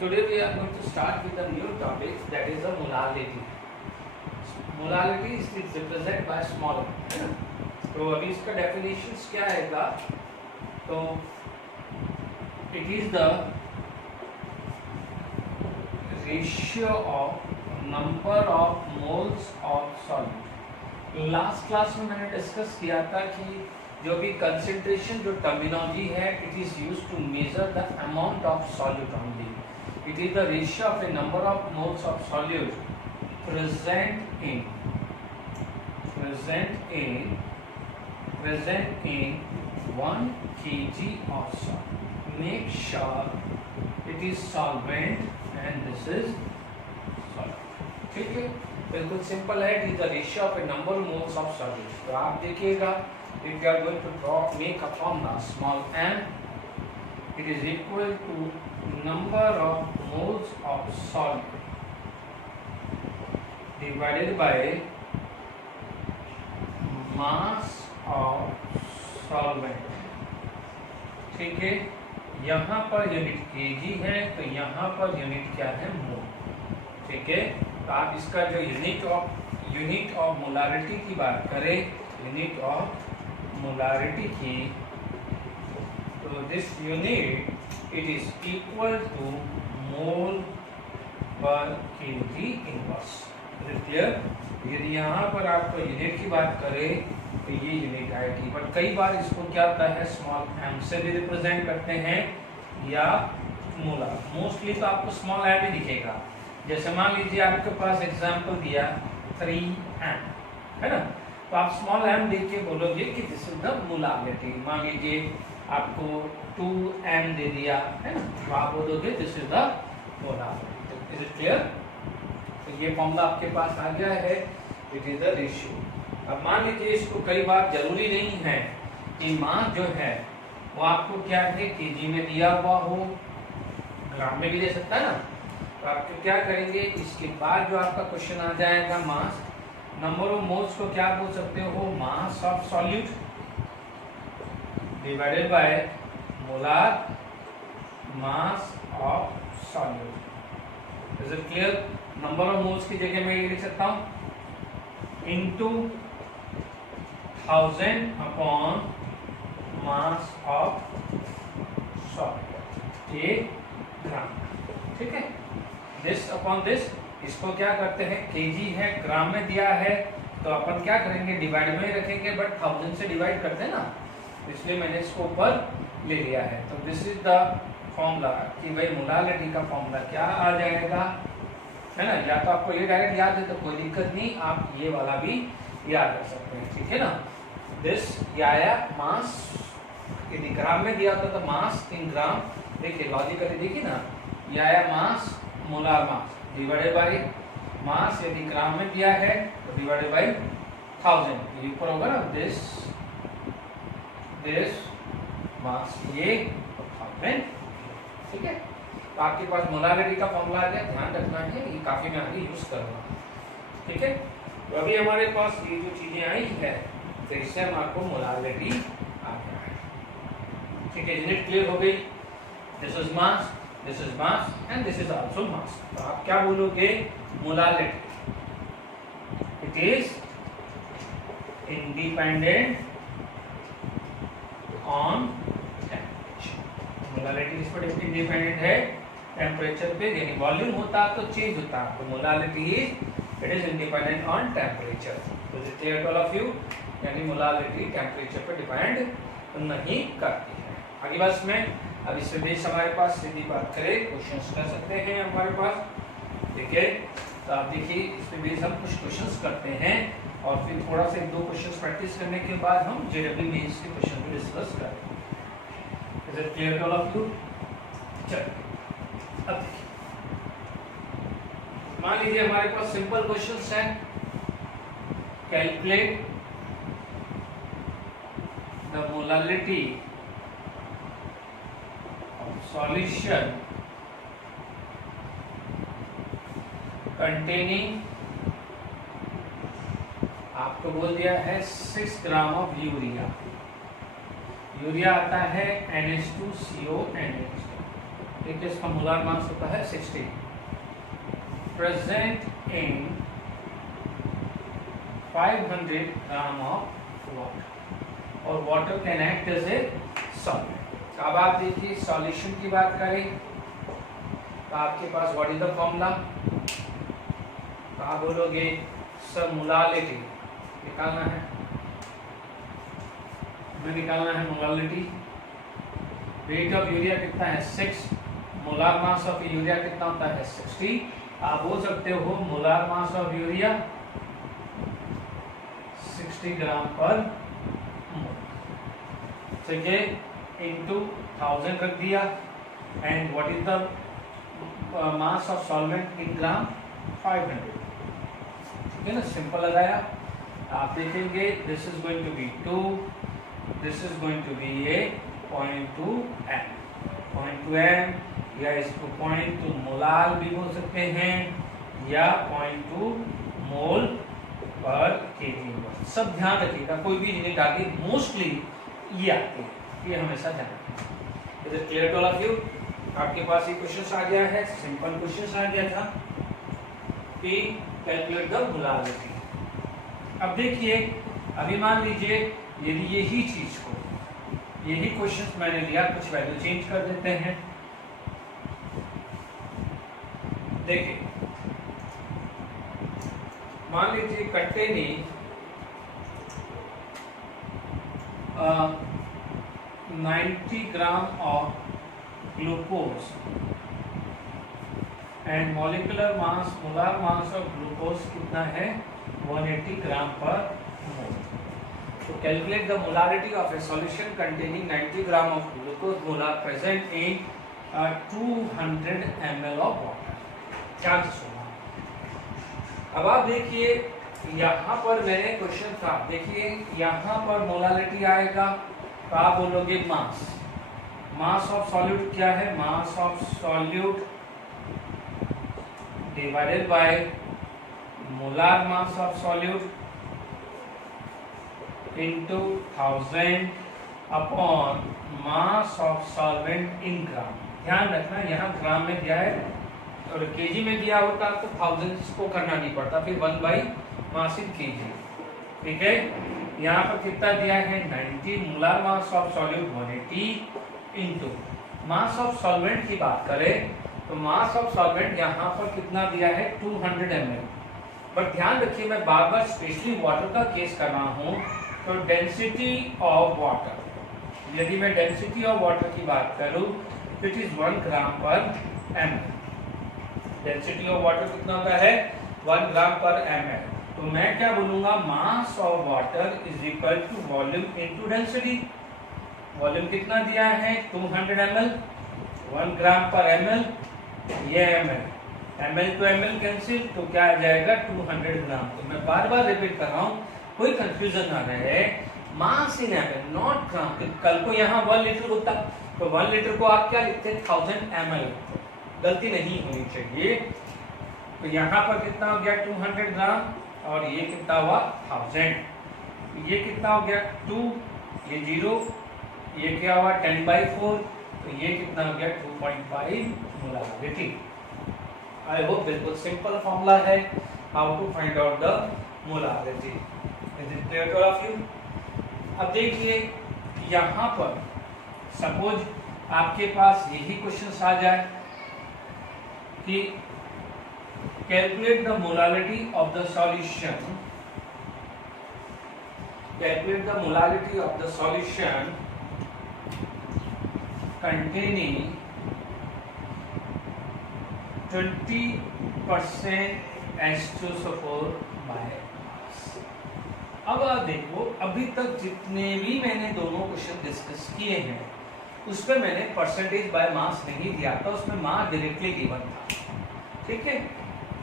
Today we are going to start with a new topic, that is a molality. Molality is represented by small m, है ना? तो अभी इसका definitions क्या आएगा? तो it is the ratio of number of moles of solute. Last class में मैंने डिस्कस किया था कि जो भी कंसेंट्रेशन जो टर्मिनोलॉजी है, it is used to measure the amount of solute only. It is the ratio of a number of moles of solute present in 1 kg of salt. Make sure it is solvent and this is solid. ठीक है, बिल्कुल simple है. It is the ratio of a number of moles of solute. तो आप देखिएगा, if you are going to make a formula, small m, it is equal to number of moles of solute divided by mass of solvent. ठीक है, यहाँ per unit KG है तो यहाँ per unit क्या है, मोल. ठीक है, तो आप इसका जो यूनिट ऑफ मोलारिटी की बात करें, यूनिट ऑफ मोलारिटी की, तो this unit it is equal to mole पर केजी इनवर्स. क्लियर? यदि यहाँ पर आपको यूनिट की बात करें तो ये यूनिट आएगी, बट कई बार इसको क्या होता है, स्मॉल m से भी रिप्रेजेंट करते हैं या मोलर. मोस्टली तो आपको स्मॉल m ही दिखेगा. जैसे मान लीजिए आपके पास एग्जांपल दिया 3m, है ना, तो आप स्मॉल m देख के बोलोगे कि दिस इज द मोलारिटी. मान लीजिए आपको 2m दे दिया, है ना, तो आप बोलोगे this is the molarity. Is it clear? तो ये फॉर्मूला आपके पास आ गया है. It is the ratio. अब मान लीजिए इसको कई बार जरूरी नहीं है कि मास जो है वो आपको क्या है, केजी में दिया हुआ हो, ग्राम में भी दे सकता है ना. तो आप क्या करेंगे, इसके बाद जो आपका क्वेश्चन आ जाएगा मास, नंबर ऑफ मोल्स को क्या बोल सकते हो, मास of solute divided by molar mass of solute. Is it clear? Number of moles की जगह मैं ये लिख सकता हूं into 1000 upon mass of solute, 1 ग्राम. ठीक है, दिस अपॉन दिस. इसको क्या करते हैं, केजी है, ग्राम में दिया है, तो अपन क्या करेंगे, डिवाइड में ही रखेंगे, बट 1000 से डिवाइड करते हैं ना, इसलिए मैंने इसको ऊपर ले लिया है. तो दिस इज द फॉर्मूला कि भाई मोलारिटी का फॉर्मूला क्या आ जाएगा, है ना. या तो आपको ये डायरेक्ट याद है तो कोई दिक्कत नहीं, आप ये वाला भी याद कर सकते हैं. ठीक है ना. दिस ये आया मास, यदि ग्राम में दिया होता तो मास इन ग्राम. देखिए लॉजिकली देखिए ना, ये आया mass, molar mass divided by mass. यदि ग्राम में दिया है तो डिवाइडेड बाय 1000. ये ऊपर होगा ना, दिस मास, ये 1000. ठीक है, तो आपके पास मोलारिटी का फॉर्मूला आ गया. ध्यान रखना है, ये काफी मैं आगे यूज करूंगा. ठीक है, तो अभी हमारे पास ये जो चीजें आई है, तो इससे हम आपको मोलारिटी आ गया है. ठीक है, यूनिट क्लियर हो गई. This is mass and this is also mass. तो आप क्या बोलोगे, molarity it is independent on molarity. इस पर इंडिपेंडेंट है टेम्परेचर पे, यानी वॉल्यूम होता तो चेंज होता, तो molarity it is independent on temperature. तो is clear to all of you? यानी मोलारिटी टेम्परेचर पे डिपेंड नहीं करती है. आगे बस में अब इससे बेस हमारे पास सीधी बात करें, क्वेश्चंस कर सकते हैं हमारे पास. ठीक है, तो आप देखिए इस पे बेस हम कुछ क्वेश्चंस करते हैं और फिर थोड़ा सा 1-2 क्वेश्चंस प्रैक्टिस करने के बाद हम जेडब्ल्यू मेंस के क्वेश्चन को डिस्कस करेंगे. Is it clear to all of you? चलिए अब देखिए, मान लीजिए हमारे पास सिंपल क्वेश्चंस हैं. Calculate the molarity of solution containing, आपको बोल दिया है 6 ग्राम ऑफ यूरिया. यूरिया आता है NH2CO NH2. ठीक है, इसका मोलार मास होता है 60 present in 500 gram of water और water can act as a solvent. अब आप देखिए सॉल्यूशन की बात करें तो आपके पास व्हाट इज द फॉर्मूला, तो आप बोलोगे सर मोलालिटी निकालना है, हमें निकालना है मोलालिटी। वेट ऑफ यूरिया कितना है 6, मोलार मास ऑफ यूरिया कितना होता है 60। आप बोल सकते हो molar mass of urea 60 gram पर मोल, ठीक है, इनटू 1000 रख दिया। And what is the mass of solvent in gram 500, ठीक है ना, सिंपल लगाया। आप देखेंगे this is going to be 2, this is going to be a 0.2 m या इसको 0.2 मोलार भी बोल सकते हैं या 0.2 मोल पर केजी। सब ध्यान रखिएगा, कोई भी यूनिट आगे मोस्टली ये आती है, ये हमेशा ध्यान रखिए। Is it clear to all of you? आपके पास ये क्वेश्चन आ गया है, सिंपल क्वेश्चन आ गया था कि कैलकुलेट द मोलारिटी। अब देखिए, अभी मान लीजिए यदि यही चीज को, यही क्वेश्चन मैंने लिया, कुछ वैल्यू चेंज कर देते हैं। देखिए मान लीजिए कट्टे ने 90 gram of glucose and molecular mass, molar mass of glucose कितना है 180 ग्राम पर मोल। तो calculate the molarity of A solution containing 90 gram of glucose molar present in 200 ml of water. Chances होगा। अब आप देखिए यहाँ पर मैंने क्वेश्चन था, देखिए यहाँ पर मोलारिटी आएगा तो आप बोलोगे मास, मास ऑफ सॉल्यूट क्या है, mass of solute divided by molar mass of solute into 1000 upon mass of solvent in gram. ध्यान रखना यहाँ ग्राम में दिया है और केजी में दिया होता तो 1000 को करना नहीं पड़ता, फिर 1 बाई मास इन केजी, ठीक है। यहाँ पर कितना दिया है 90, molar mass of solute 180 into mass of solvent की बात करें तो मास ऑफ सॉल्वेंट यहाँ पर कितना दिया है 200 ml। बट ध्यान रखिए मैं बार बार स्पेशली वाटर का केस कर रहा हूँ, तो डेंसिटी ऑफ वाटर, यदि मैं डेंसिटी ऑफ वाटर की बात करूँ इट इज 1 ग्राम पर ml। डेंसिटी ऑफ वाटर कितना होता है 1 ग्राम पर ml। तो मैं क्या बोलूंगा, mass of water is equal to volume into density. Volume कितना दिया है 200 ml, 1 ग्राम पर ml, ये ml to ml कैंसिल, तो क्या आ जाएगा 200 ग्राम। तो मैं बार बार रिपीट कर रहा हूँ, कोई कंफ्यूजन ना रहे, मास इन ml नॉट ग्राम। कल को यहाँ 1 लीटर होता तो 1 लीटर को आप क्या लिखते 1000 ml, गलती नहीं होनी चाहिए। तो यहाँ पर कितना हो गया 200 ग्राम और ये कितना हुआ 1000, ये कितना हो गया 2, ये 0, ये क्या हुआ 10/4, तो ये कितना हो गया 2.5 मोलारिटी। आई होप बिल्कुल सिंपल फॉर्मूला है how to find out the molarity. Is it clear to all of you? अब देखिए यहाँ पर सपोज आपके पास यही क्वेश्चन आ जाए कि calculate the molality of the solution, calculate the molality of the solution containing 20% H2SO4 by mass। अब आप देखो, अभी तक जितने भी मैंने दोनों क्वेश्चन डिस्कस किए हैं उस पर मैंने परसेंटेज बाय मास नहीं दिया था, उसमें मास डायरेक्टली गिवन था, ठीक है,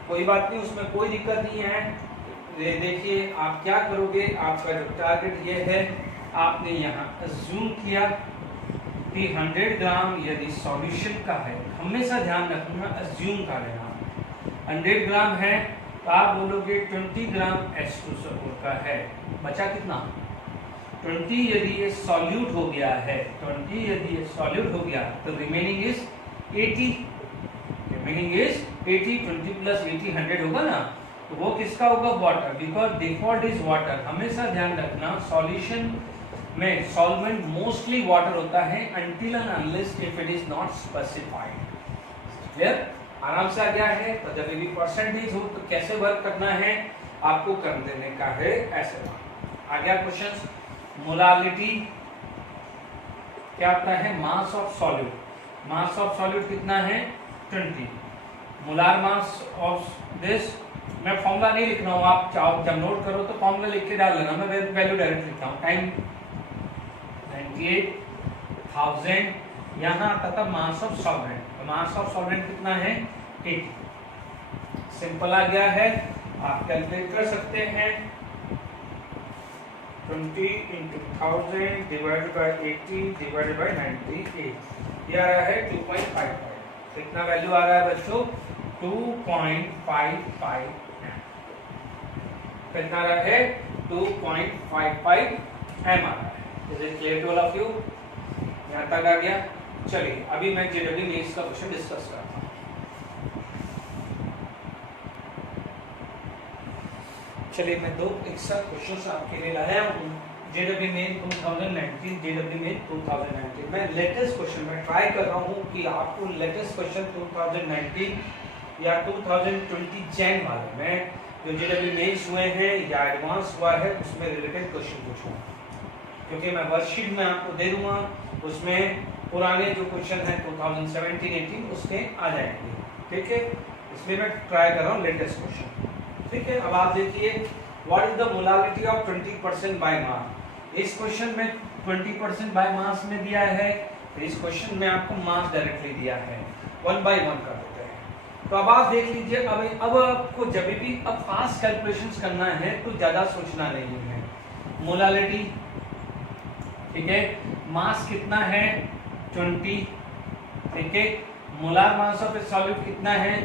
कोई बात नहीं, उसमें कोई दिक्कत नहीं है। देखिए आप क्या करोगे, आपका जो टारगेट ये है, आपने यहाँ अज्यूम किया कि 100 ग्राम यदि सॉल्यूशन का है, हमेशा ध्यान रखना अज्यूम का लेना, 100 ग्राम है तो आप बोलोगे 20 ग्राम H2SO4 का है, बचा कितना 20। यदि ये सॉल्यूट हो गया है, 20 यदि ये सॉल्यूट हो गया तो remaining is 80, meaning is 80, 20 plus 80 100 होगा ना, तो वो किसका होगा? Water, because default is water. हमेशा ध्यान रखना सॉल्यूशन में सॉल्वेंट मोस्टली वाटर होता है until and unless if it is not specified। Clear? आराम से आ गया है। तो जब भी परसेंटेज हो तो कैसे वर्क करना है आपको कर देने का है, ऐसे आ गया क्वेश्चन। मोलालिटी क्या आता है? Mass of solute. Mass of solute कितना है? 20। मोलार मास ऑफ दिस, मैं फॉर्मूला नहीं लिख रहा हूँ, आप चाहो जब नोट करो तो फॉर्मूला लिख के डाल लेना, मैं वैल्यू डायरेक्ट लिखता हूँ। टाइम 98,000 यहाँ आता था मास ऑफ सॉल्वेंट। तो मास ऑफ सॉल्वेंट कितना है? 80। सिंपल आ गया है, आप कैलकुलेट कर सकते हैं। 20 into 1000 divided by 80 divided by 98, ये आ रहा है 2.55। कितना वैल्यू आ रहा है बच्चों? 2.55। कितना आ रहा है? 2.55 m आ रहा है। Is it clear to all of you? यहाँ तक आ गया। चलिए अभी मैं जेडब्ल्यू मेंस का क्वेश्चन डिस्कस करता हूँ। चलिए मैं दो एक साथ क्वेश्चंस आपके लिए लाया हूँ। JW main 2019, JW main 2019। मैं लेटेस्ट क्वेश्चन में ट्राई कर रहा हूँ कि आपको लेटेस्ट क्वेश्चन 2019 या 2020 जैन वाले में जो जेडब्ल्यू मेंस हुए हैं या एडवांस हुआ है उसमें रिलेटेड क्वेश्चन पूछूँ, क्योंकि मैं वर्कशीट में आपको दे दूंगा, उसमें पुराने जो क्वेश्चन हैं 2017-18 उसके आ जाएंगे। ठीक है, इसलिए मैं ट्राई कर रहा हूँ लेटेस्ट क्वेश्चन। ठीक है, अब आप देखिए what is the molality of 20% by mass. इस क्वेश्चन में 20% बाय मास में दिया है, इस क्वेश्चन में आपको मास डायरेक्टली दिया है। 1 by 1 कर देते हैं। तो अब आप देख लीजिए, अब आपको जब भी अब फास्ट कैलकुलेशंस करना है तो ज्यादा सोचना नहीं है। मोलालिटी, ठीक है, मास कितना है? 20। ठीक है, molar mass of a solute कितना है?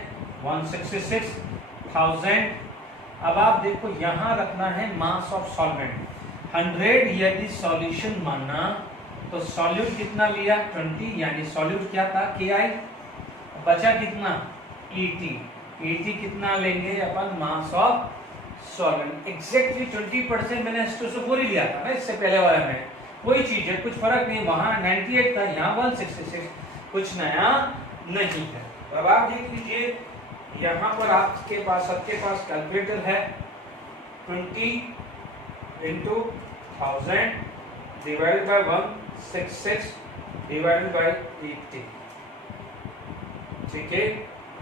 166,000। अब आप देखो यहां रखना है मास ऑफ सॉल्वेंट 100। यदि सॉल्यूशन माना तो सॉल्यूट कितना लिया? 20, यानी सॉल्यूट क्या था? KI। बचा कितना? ET। ET कितना लेंगे अपन? Mass of solvent. एग्जैक्टली 20% मैंने H2SO4 ही लिया था ना इससे पहले वाले में, कोई चीज है, कुछ फर्क नहीं। वहां 98 था, यहाँ 166, कुछ नया नहीं है। अब आप देख लीजिए यहाँ पर आपके पास सबके पास कैलकुलेटर है। 20 into 1000 divided by 166 divided by 80। ठीक है,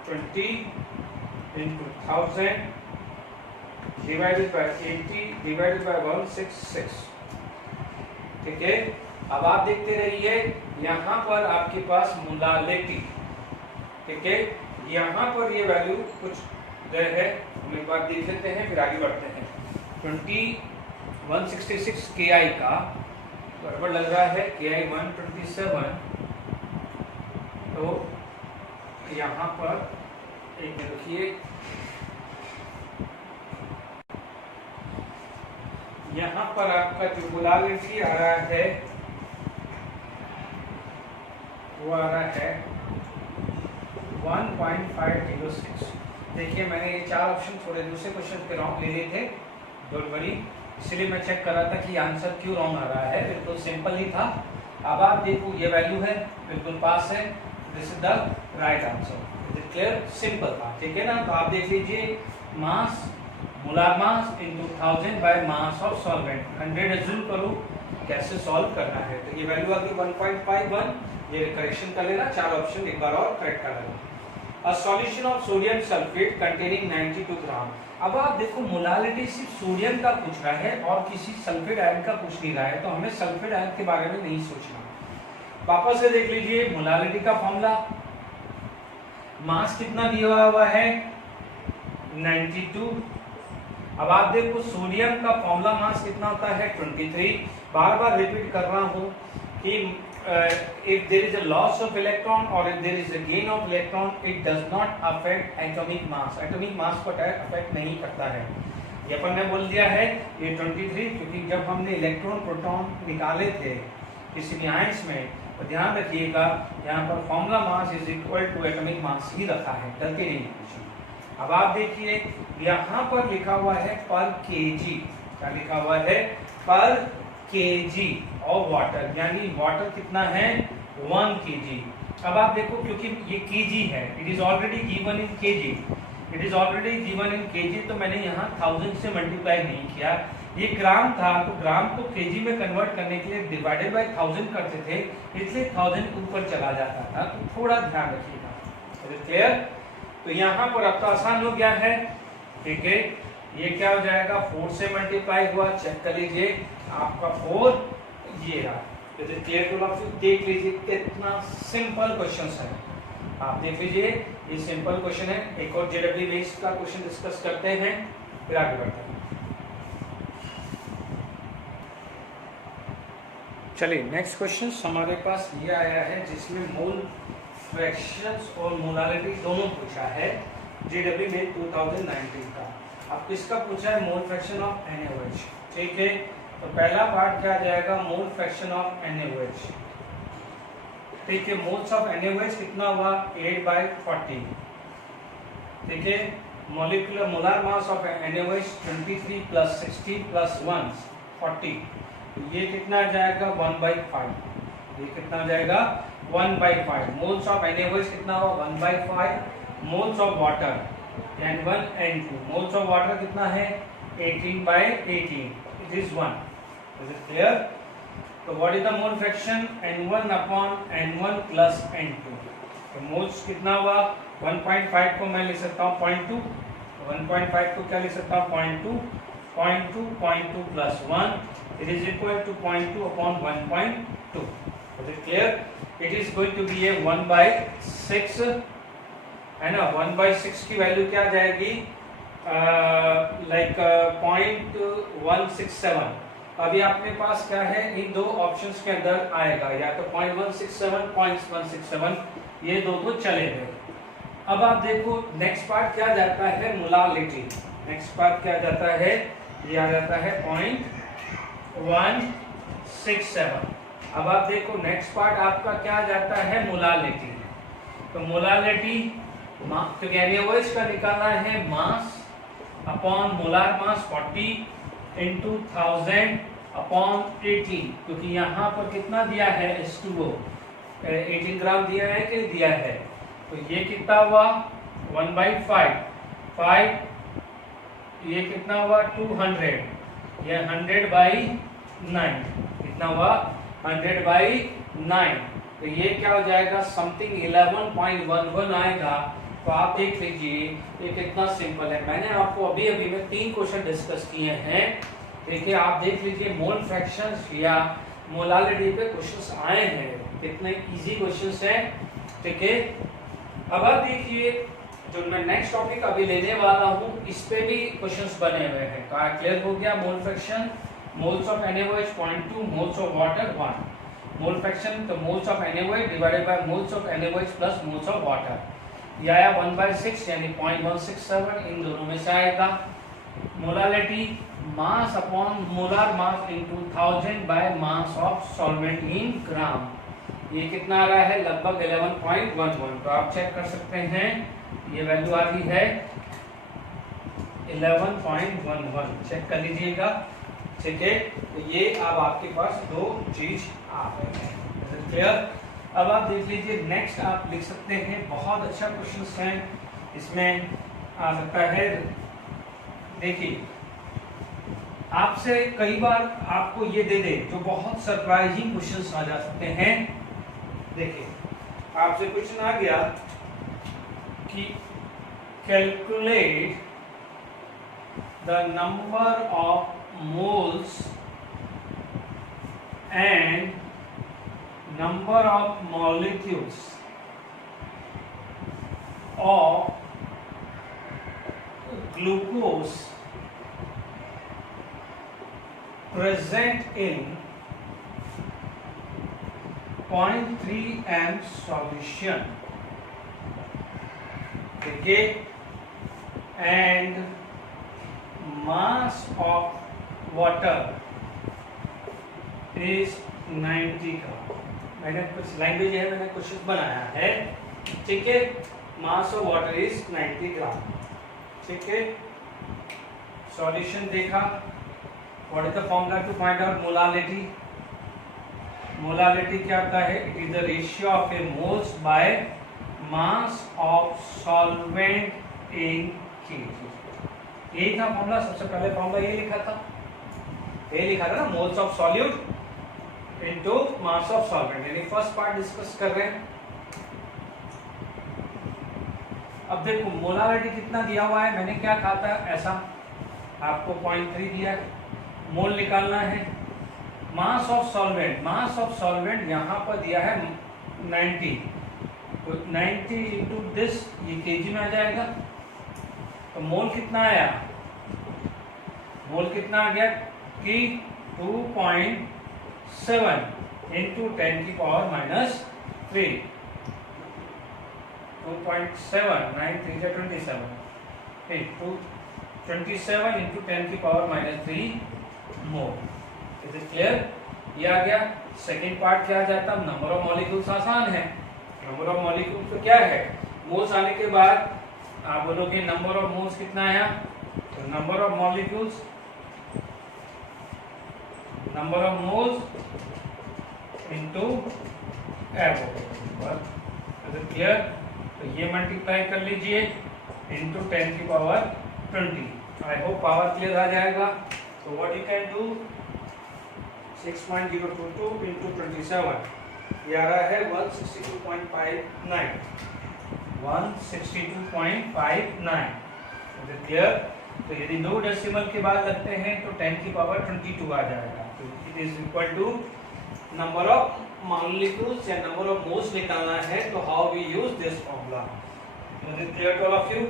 20 into 1000 divided by 80 divided by 166। ठीक है, अब आप देखते रहिए यहाँ पर आपके पास मोलालिटी। ठीक है, यहाँ पर ये वैल्यू कुछ जो है हम एक बार देख लेते हैं फिर आगे बढ़ते हैं। 166 KI का गड़बड़ लग रहा है, KI 127। तो यहाँ पर एक देखिए, यहाँ पर आपका जो मोलालिटी आ रहा है वो आ रहा है 1.506। देखिए मैंने ये 4 ऑप्शन थोड़े दूसरे क्वेश्चन पे रॉन्ग ले लिए थे, डोंट वरी, इसलिए मैं चेक कर रहा था कि आंसर क्यों रॉन्ग आ रहा है। बिल्कुल सिंपल ही था। अब आप देखो ये वैल्यू है, बिल्कुल पास है, this is the right answer. Is it clear? Simple था। ठीक है ना? तो आप देख लीजिए mass, molar mass into 1000 by mass of solvent. 100 assume करो, कैसे सॉल्व करना है। तो ये वैल्यू आ गई 1.51। ये करेक्शन कर लेना, 4 ऑप्शन एक बार और करेक्ट कर लेना। A solution of sodium sulfate containing 92 ग्राम। अब आप देखो मोलालिटी सिर्फ सोडियम का पूछ रहा है और किसी सल्फेट आयन का पूछ नहीं रहा है, तो हमें सल्फेट आयन के बारे में नहीं सोचना। वापस से देख लीजिए मोलालिटी का फॉर्मूला, मास कितना दिया हुआ है? 92। अब आप देखो सोडियम का फॉर्मूला मास कितना होता है? 23। बार बार रिपीट कर रहा हूँ कि if there is a loss of electron or if there is a gain of electron, it does not affect atomic mass। atomic mass को अफेक्ट नहीं करता है। ये अपन ने बोल दिया है ये 23, क्योंकि जब हमने इलेक्ट्रॉन प्रोटॉन निकाले थे किसी भी आयंस में तो ध्यान रखिएगा यहाँ पर formula mass is equal to atomic mass ही रखा है, गलती नहीं है। अब आप देखिए यहाँ पर लिखा हुआ है पर केजी, क्या लिखा हुआ है, पर केजी ऑफ वाटर, यानी वाटर कितना है 1 केजी। अब आप देखो क्योंकि ये केजी है, it is already given in KG, it is already given in KG, तो मैंने यहाँ 1000 से मल्टीप्लाई नहीं किया। ये ग्राम था तो ग्राम को केजी में कन्वर्ट करने के लिए डिवाइडेड बाय 1000 करते थे, इसलिए 1000 ऊपर चला जाता था, तो थोड़ा ध्यान रखिएगा। क्लियर? तो यहाँ पर अब तो आसान हो गया है, ठीक है। ये क्या हो जाएगा, 4 से मल्टीप्लाई हुआ, चेक कर लीजिए आपका 4 ये रहा। क्लियर टू आप देख लीजिए कितना सिंपल क्वेश्चन है, आप देख लीजिए ये सिंपल क्वेश्चन है। एक और जेडब्ल्यू बेस्ड का क्वेश्चन डिस्कस करते हैं, फिर आगे बढ़ते हैं। चलिए नेक्स्ट क्वेश्चन हमारे पास ये आया है जिसमें मोल फ्रैक्शंस और मोलारिटी दोनों पूछा है, जेडब्ल्यू में 2019 का। अब किसका पूछा है, मोल फ्रैक्शन ऑफ NaOH, ठीक है। तो पहला पार्ट क्या आ जाएगा, मोल फ्रैक्शन ऑफ NaOH, ठीक है। मोल्स ऑफ NaOH कितना हुआ 8/40, ठीक है। Molecular molar mass of NaOH 23 + 60 + 1 40, ये कितना आ जाएगा 1/5, ये कितना आ जाएगा 1/5। मोल्स ऑफ NaOH कितना हुआ 1/5, moles of water N1 N2, moles of water कितना है 18/18, it is 1। Is it clear? तो what is the mole fraction, N1/N1 + N2। तो मोल्स कितना हुआ 1.5 को मैं लिख सकता हूँ 0.2, 1.5 को क्या लिख सकता हूँ 0.2, 0.2 + 1, it is equal to 0.2/1.2। is it clear? it is going to be a 1/6 है ना। 1/6 की वैल्यू क्या आ जाएगी, लाइक 0.167। अभी आपके पास क्या है, इन दो ऑप्शंस के अंदर आएगा, या तो 0.167 0.167, ये दो चले गए। अब आप देखो नेक्स्ट पार्ट क्या जाता है, मोलालिटी। नेक्स्ट पार्ट क्या जाता है, ये आ जाता है 0.167। अब आप देखो नेक्स्ट पार्ट आपका क्या जाता है, मोलालिटी। तो मोलालिटी क्योंकि NaOH का निकालना है मास अपॉन मोलार मास 40 × 1000/18, क्योंकि यहाँ पर कितना दिया है H2O 18 ग्राम दिया है कि दिया है। तो ये कितना हुआ 1/5, 5, ये कितना हुआ 200, ये 100/9, कितना हुआ 100/9। तो ये क्या हो जाएगा, समथिंग 11.11 आएगा। तो आप देख लीजिए ये कितना सिंपल है। मैंने आपको अभी में 3 क्वेश्चन डिस्कस किए हैं, देखिए आप देख लीजिए मोल फ्रैक्शंस या मोलालिटी पे क्वेश्चंस आए हैं, कितने इजी क्वेश्चंस हैं, ठीक है। अब आप देखिए जो मैं नेक्स्ट टॉपिक अभी लेने वाला हूँ इस पे भी क्वेश्चंस बने हुए हैं। तो क्लियर हो गया, mole fraction, moles of NaOH 0.2, moles of water 1। Mole fraction तो moles of NaOH divided by moles of NaOH plus moles of water, ये आया 1/6 यानी 0.167, इन दोनों में से आएगा। Molality mass upon molar mass into 1000 by mass of solvent in gram, ये कितना आ रहा है लगभग 11.11। तो आप चेक कर सकते हैं ये वैल्यू आ रही है 11.11, चेक कर लीजिएगा, ठीक है। तो ये अब आपके पास 2 चीज आ गए हैं, क्लियर। अब आप देख लीजिए नेक्स्ट आप लिख सकते हैं, बहुत अच्छा क्वेश्चन है, इसमें आ सकता है। देखिए आपसे कई बार आपको ये दे दे जो बहुत सरप्राइजिंग क्वेश्चंस आ जा सकते हैं। देखिए आपसे क्वेश्चन आ गया कि calculate the number of moles and number of molecules of glucose present in 0.3 m solution, okay, and mass of water is 90 gram। मैंने कुछ लैंग्वेज है, मैंने कुछ बनाया है, ठीक है। Mass of water is 90 gram, ठीक है। सॉल्यूशन देखा, what is the formula to find out molality. Molality क्या होता है? It is the ratio of a moles by mass of solvent in kg. यही था फॉर्मूला, सबसे पहले फॉर्मूला ये लिखा था, ना, moles of solute into mass of solvent. यानी फर्स्ट पार्ट डिस्कस कर रहे हैं। अब देखो मोलारिटी कितना दिया हुआ है, मैंने क्या कहा था, ऐसा आपको 0.3 दिया है, मोल निकालना है। मास ऑफ सॉल्वेंट यहाँ पर दिया है 90, तो 90 इंटू दिस, ये केजी में आ जाएगा। तो मोल कितना आया? मोल कितना आ गया कि 2.7 इंटू 10 की पावर माइनस 3, 2.7, 9 3 जा 27, 27 इंटू 10 की power minus 3 mole. Is it clear? ये आ गया। सेकेंड पार्ट क्या आ जाता है? नंबर ऑफ मॉलिक्यूल्स आसान है। नंबर ऑफ मॉलिक्यूल्स तो क्या है? मोल्स आने के बाद आप बोलोगे नंबर ऑफ मोल्स कितना आया, तो number of molecules, number of moles into Avogadro. Is it clear? तो ये मल्टीप्लाई कर लीजिए इनटू 10 की power 20। I hope power clear आ जाएगा। तो what you can do, 6.022 into 27, ये आ रहा है 162.59, 162.59। Is it clear? तो यदि 2 डेसिमल के बाद लगते हैं तो 10 की पावर 22 आ जाएगा। तो it is equal to number of molecules या नंबर ऑफ मोल्स निकालना है, तो how we use this formula. Is it clear to all of you?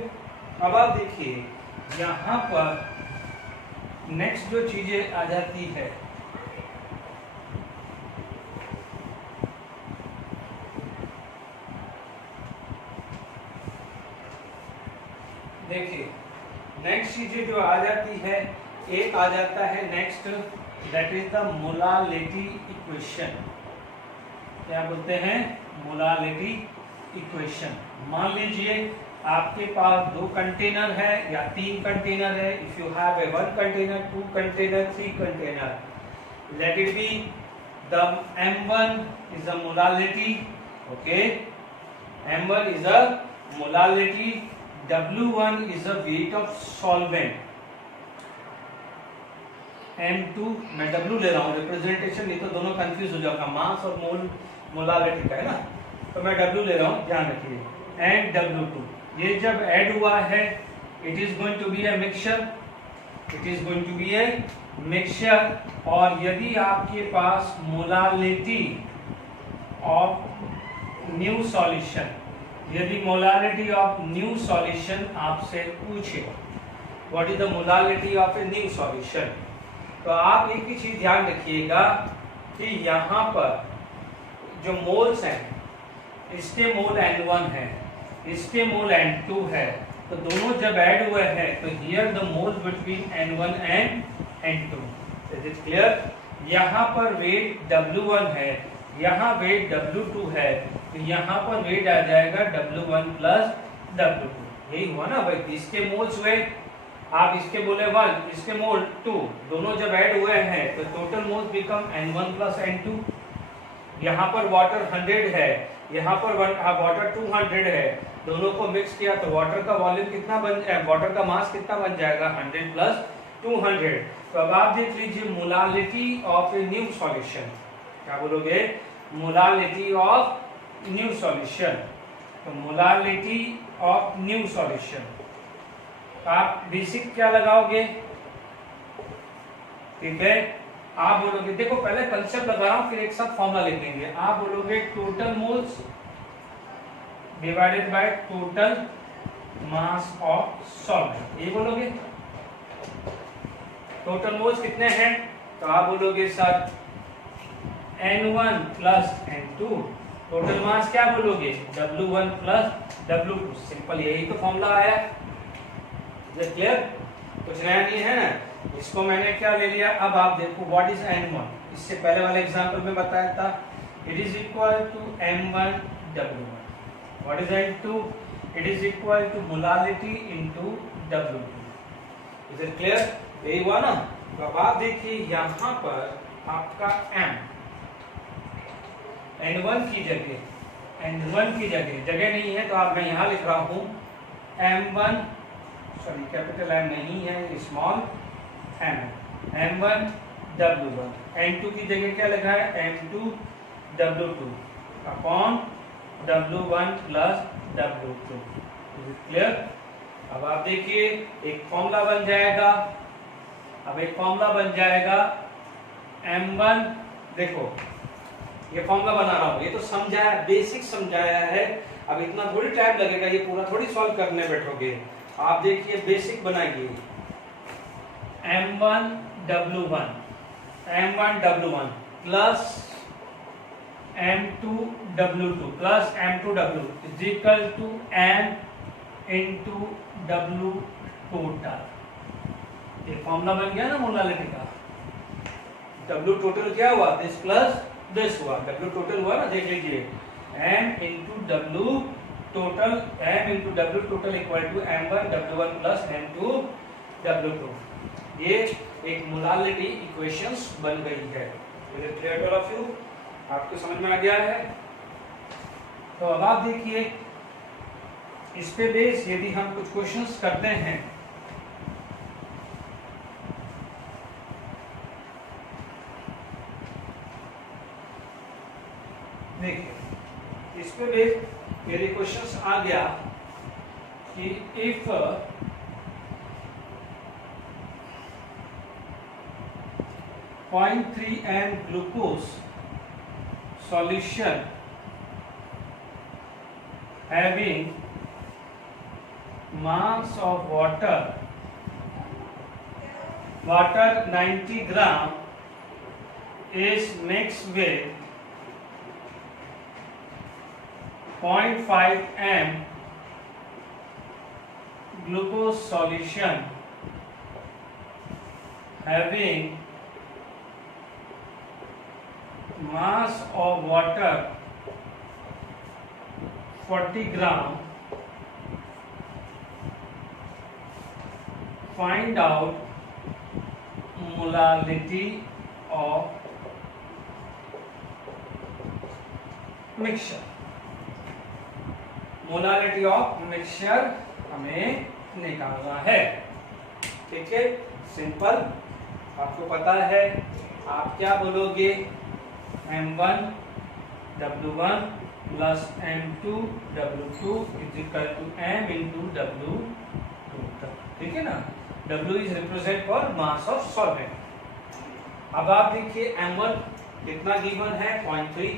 अब आप देखिए यहाँ पर नेक्स्ट जो चीजें आ जाती है, देखिए नेक्स्ट चीजें जो आ जाती है, एक आ जाता है next, that is the molality equation. क्या बोलते हैं? Molality equation. मान लीजिए आपके पास 2 कंटेनर है या 3 कंटेनर है। If you have a 1 container, 2 container, 3 container, late it be the M1 is the molality, okay, M1 is a molality, W1 is the weight of solvent, M2, मैं W ले रहा हूँ रिप्रेजेंटेशन, नहीं तो दोनों कंफ्यूज हो जाएगा, मास और मोल मोलालिटी का है ना, तो मैं W ले रहा हूँ, ध्यान रखिए, एंड W2। ये जब ऐड हुआ है, it is going to be a mixture, it is going to be a mixture. और यदि आपके पास मोलालिटी ऑफ न्यू सॉल्यूशन, यदि मोलालिटी ऑफ न्यू सॉल्यूशन आपसे पूछे what is the molality of a new solution, तो आप एक ही चीज ध्यान रखिएगा कि यहाँ पर जो मोल्स हैं, इसके मोल N1 है, इसके मोल N2 है, तो दोनों जब ऐड हुए हैं तो here the mole between N1 and N2। Is it clear? यहाँ पर वेट W1 है, यहाँ वेट W2 है, तो यहाँ पर वेट आ जाएगा W1 प्लस W2। यही हुआ ना भाई, इसके मोल्स हुए, आप इसके बोले 1, इसके मोल 2, दोनों जब ऐड हुए हैं तो total moles become N1 plus N2। यहाँ पर वाटर 100 है, यहाँ पर वाटर 200 है, दोनों को मिक्स किया तो वाटर का वॉल्यूम कितना बन जाएगा, वाटर का मास कितना बन जाएगा, 100 प्लस 200। तो अब आप देख लीजिए molality of a new solution, क्या बोलोगे? Molality of new solution. तो मोलालिटी ऑफ न्यू सॉल्यूशन आप बेसिक क्या लगाओगे? ठीक है, आप बोलोगे, देखो पहले कंसेप्ट लगा रहा हूं, फिर एक साथ फॉर्मूला लिख लेंगे। आप बोलोगे total moles divided by total mass of solvent, ये बोलोगे। टोटल मोल्स कितने हैं? तो आप बोलोगे sir N1 plus N2, total mass क्या बोलोगे? W1 plus W2। सिंपल, यही तो फॉर्मूला आया। क्लियर? कुछ नया नहीं है ना, इसको मैंने क्या ले लिया। अब आप देखो व्हाट इज N1, इससे पहले वाले एग्जांपल में बताया था it is equal to m1 w1. What is m2? It is equal to molality into w2. Is it clear? यही हुआ ना? तो अब आप देखिए यहाँ पर आपका m n1 की जगह नहीं है, तो आप मैं यहाँ लिख रहा हूँ m1, सॉरी कैपिटल M नहीं है, small m, m1 w1. n2 की जगह क्या लिखा है? m2 w2 upon w1 plus w2. Clear? अब आप देखिए एक फॉर्मूला बन जाएगा. अब एक फॉर्मूला बन जाएगा m1. देखो ये फॉर्मूला बना रहा हूँ, ये तो समझाया, बेसिक समझाया है. अब इतना थोड़ी टाइम लगेगा, ये पूरा थोड़ी सॉल्व करने बैठोगे. आप देखिए बेसिक बनाइए. m1 w1 plus m2 w2 plus m2 w is equal to m into w total. ये फॉर्मूला बन गया ना मोलालिटी का. w टोटल क्या हुआ? दिस प्लस दिस हुआ. w टोटल हुआ ना, देख लीजिए. m into w total, m into w total equal to m1 w1 plus m2 w2. ये एक मोलालिटी इक्वेशंस बन गई है. Is it clear to all of you? आपको समझ में आ गया है? तो अब आप देखिए इस पे बेस यदि हम कुछ क्वेश्चंस करते हैं, देखिए इस पे बेस यदि क्वेश्चंस आ गया कि if 0.3 m glucose solution having mass of water 90 gram is mixed with 0.5 m glucose solution having mass of water 40 gram. Find out molality of mixture. Molality of mixture हमें निकालना है. ठीक है, सिंपल. आपको पता है आप क्या बोलोगे? m1 w1 plus m2 w2 is equal to m into w2. ठीक है ना? w is represent for mass of solvent. अब आप देखिए m1 कितना गिवन है? 0.3.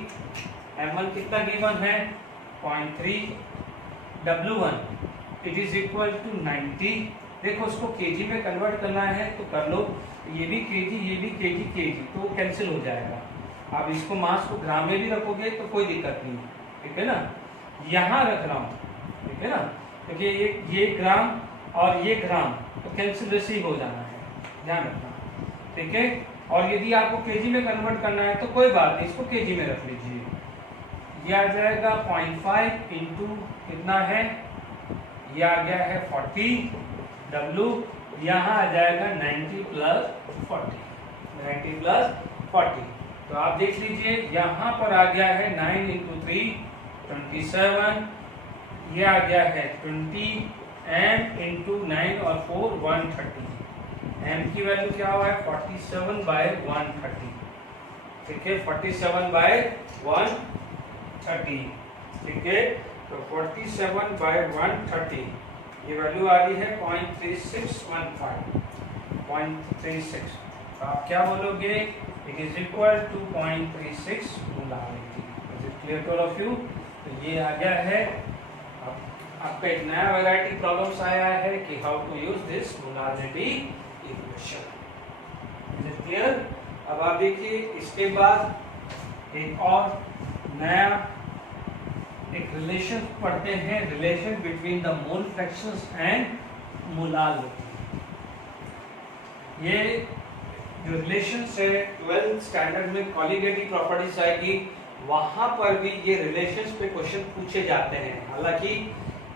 m1 कितना गिवन है? 0.3. w1 it is equal to 90. देखो उसको केजी में कन्वर्ट करना है तो कर लो. ये भी केजी, ये भी केजी, तो कैंसिल हो जाएगा. आप इसको मास को ग्राम में भी रखोगे तो कोई दिक्कत नहीं. ठीक है ना? यहाँ रख रहा हूँ. ठीक है ना? देखिए ये ग्राम और ये ग्राम तो कैंसिल रिसीव हो जाना है, ध्यान रखना. ठीक है? और यदि आपको केजी में कन्वर्ट करना है तो कोई बात नहीं, इसको केजी में रख लीजिए. ये आ जाएगा 0.5 इंटू कितना है? ये आ गया है 40 w. यहाँ आ जाएगा 90 प्लस 40. 90 प्लस 40. तो आप देख लीजिए यहाँ पर आ गया है 9 इंटू 3 27. ये आ गया है 20 m इंटू 9 और 4 130. m की वैल्यू क्या हुआ है? 47/130. ठीक है, 47/130. ठीक है, तो 47/130 ये वैल्यू आ रही है 0.3615. 0.36. तो आप क्या बोलोगे? It is equal to 0.36 molality. Is it clear to all of you? तो ये आ गया है. आपका एक नया वैरायटी प्रॉब्लम्स आया है कि how to use this molality equation. Is it clear? अब आप देखिए इसके बाद एक और नया एक रिलेशन पढ़ते हैं. Relation between the mole fractions and molality. ये जो रिलेशन है 12th स्टैंडर्ड में कॉलीगेटिव प्रॉपर्टीज आएगी. वहां पर भी ये रिलेशंस पे क्वेश्चन पूछे जाते हैं। हालांकि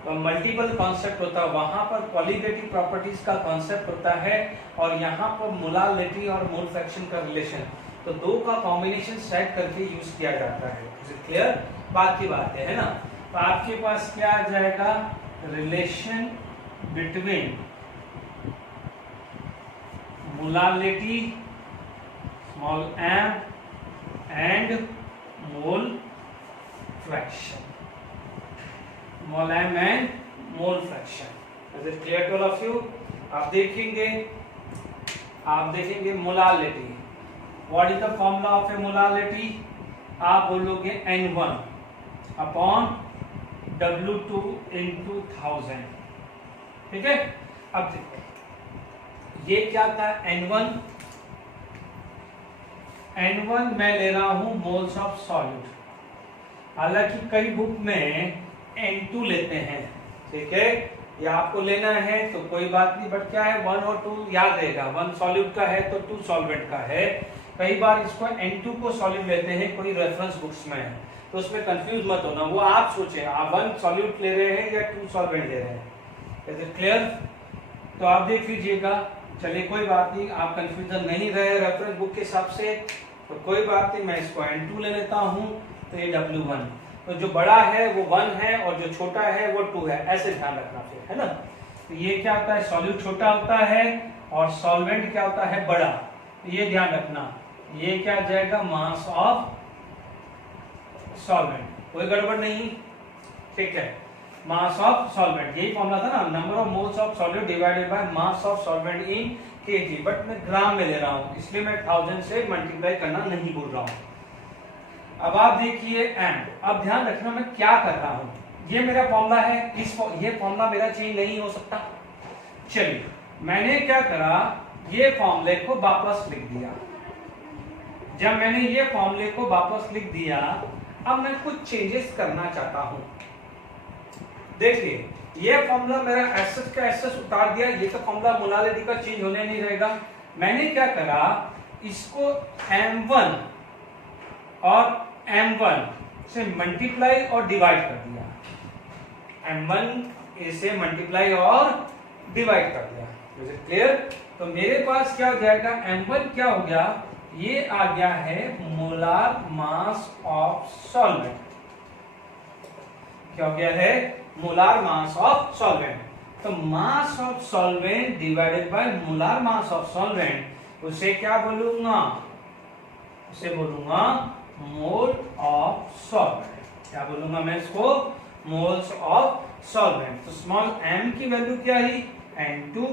मल्टीपल कॉन्सेप्ट होता है, वहां पर कॉलिगेटिव प्रॉपर्टीज का कॉन्सेप्ट होता है और यहाँ पर मोलालिटी और मोल फ्रैक्शन का रिलेशन, तो दो का कॉम्बिनेशन सेट करके यूज किया जाता है। क्लियर बात की बात है ना। तो आपके पास क्या आ जाएगा, relation between molality small m and mole fraction, small m and mole fraction. Is it clear to all of you? आप देखेंगे molality, what is the formula of a molality? आप बोलोगे N1 अपॉन W2 into 1000, ठीक है। अब देखो ये क्या था, N1 मैं ले रहा हूं मोल्स ऑफ सॉल्यूट, हालांकि कई बुक में N2 लेते हैं, ठीक है। ये आपको लेना है तो कोई बात नहीं, बट क्या है 1 और 2 याद रहेगा, 1 सॉल्यूट का है तो 2 सॉल्वेंट का है। कई बार इसको N2 को सॉल्यूट लेते हैं कोई रेफरेंस बुक्स में, तो उसमें कंफ्यूज मत होना, वो आप सोचें आप 1 सॉल्यूट ले रहे हैं या 2 सॉल्वेंट ले रहे हैं। Is it clear? तो आप देख लीजिएगा, चलिए कोई बात नहीं, आप कंफ्यूजन नहीं रहे रेफरेंस बुक के हिसाब से, तो कोई बात नहीं, मैं इसको N2 ले लेता हूं, तो ये W1, तो जो बड़ा है वो 1 है और जो छोटा है वो 2 है, ऐसे ध्यान रखना फिर, है ना। तो ये क्या होता है, सॉल्यूट छोटा होता है और सॉल्वेंट क्या होता है, बड़ा। तो ये ध्यान रखना, ये क्या जाएगा, मास ऑफ सॉल्वेंट, कोई गड़बड़ नहीं, ठीक है। मास ऑफ सॉल्वेंट, यही फॉर्मूला था ना, number of moles of solute divided by mass of solvent in KG, but मैं ग्राम में ले रहा हूं, इसलिए मैं 1000 से मल्टीप्लाई करना नहीं भूल रहा हूं। अब आप देखिए एंड, अब ध्यान रखना मैं क्या कर रहा हूं, ये मेरा फॉर्मूला है, ये फॉर्मूला मेरा चेंज नहीं हो सकता। चलिए मैंने क्या करा, ये फॉर्मूले को वापस लिख दिया। जब मैंने ये फॉर्मूले को वापस लिख दिया, अब मैं कुछ चेंजेस करना चाहता हूं। देखिए ये फॉर्मूला मेरा एसएस का एसएस उतार दिया, ये तो फॉर्मूला मोलालिटी का चेंज होने नहीं रहेगा। मैंने क्या करा, इसको M1 और M1 से मल्टीप्लाई और डिवाइड कर दिया, M1 से मल्टीप्लाई और डिवाइड कर दिया। Is it clear? तो मेरे पास क्या हो जाएगा, M1 क्या हो गया, ये आ गया है मोलार मास ऑफ सॉल्वेंट, क्या हो गया है, मोलार मास ऑफ सॉल्वेंट। तो mass of solvent divided by molar mass of solvent, उसे क्या बोलूंगा, उसे बोलूंगा मोल ऑफ सॉल्वेंट। क्या बोलूंगा मैं इसको, मोल्स ऑफ सॉल्वेंट। तो स्मॉल m की वैल्यू क्या है, N2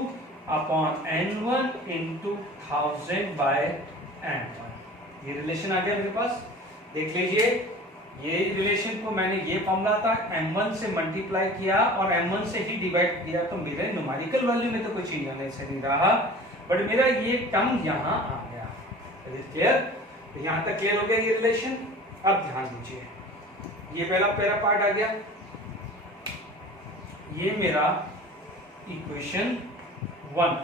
upon N1 into 1000 by M1। ये रिलेशन आ गया मेरे पास, देख लीजिए। ये रिलेशन को मैंने, ये फॉर्मूला था, M1 से मल्टीप्लाई किया और M1 से ही डिवाइड किया, तो मेरे न्यूमेरिकल वैल्यू में तो कोई चेंज होने से नहीं रहा, बट मेरा ये टर्म यहाँ आ गया। क्लियर? तो यहाँ तक क्लियर हो गया ये रिलेशन। अब ध्यान दीजिए, ये पहला पार्ट आ गया, ये मेरा इक्वेशन 1,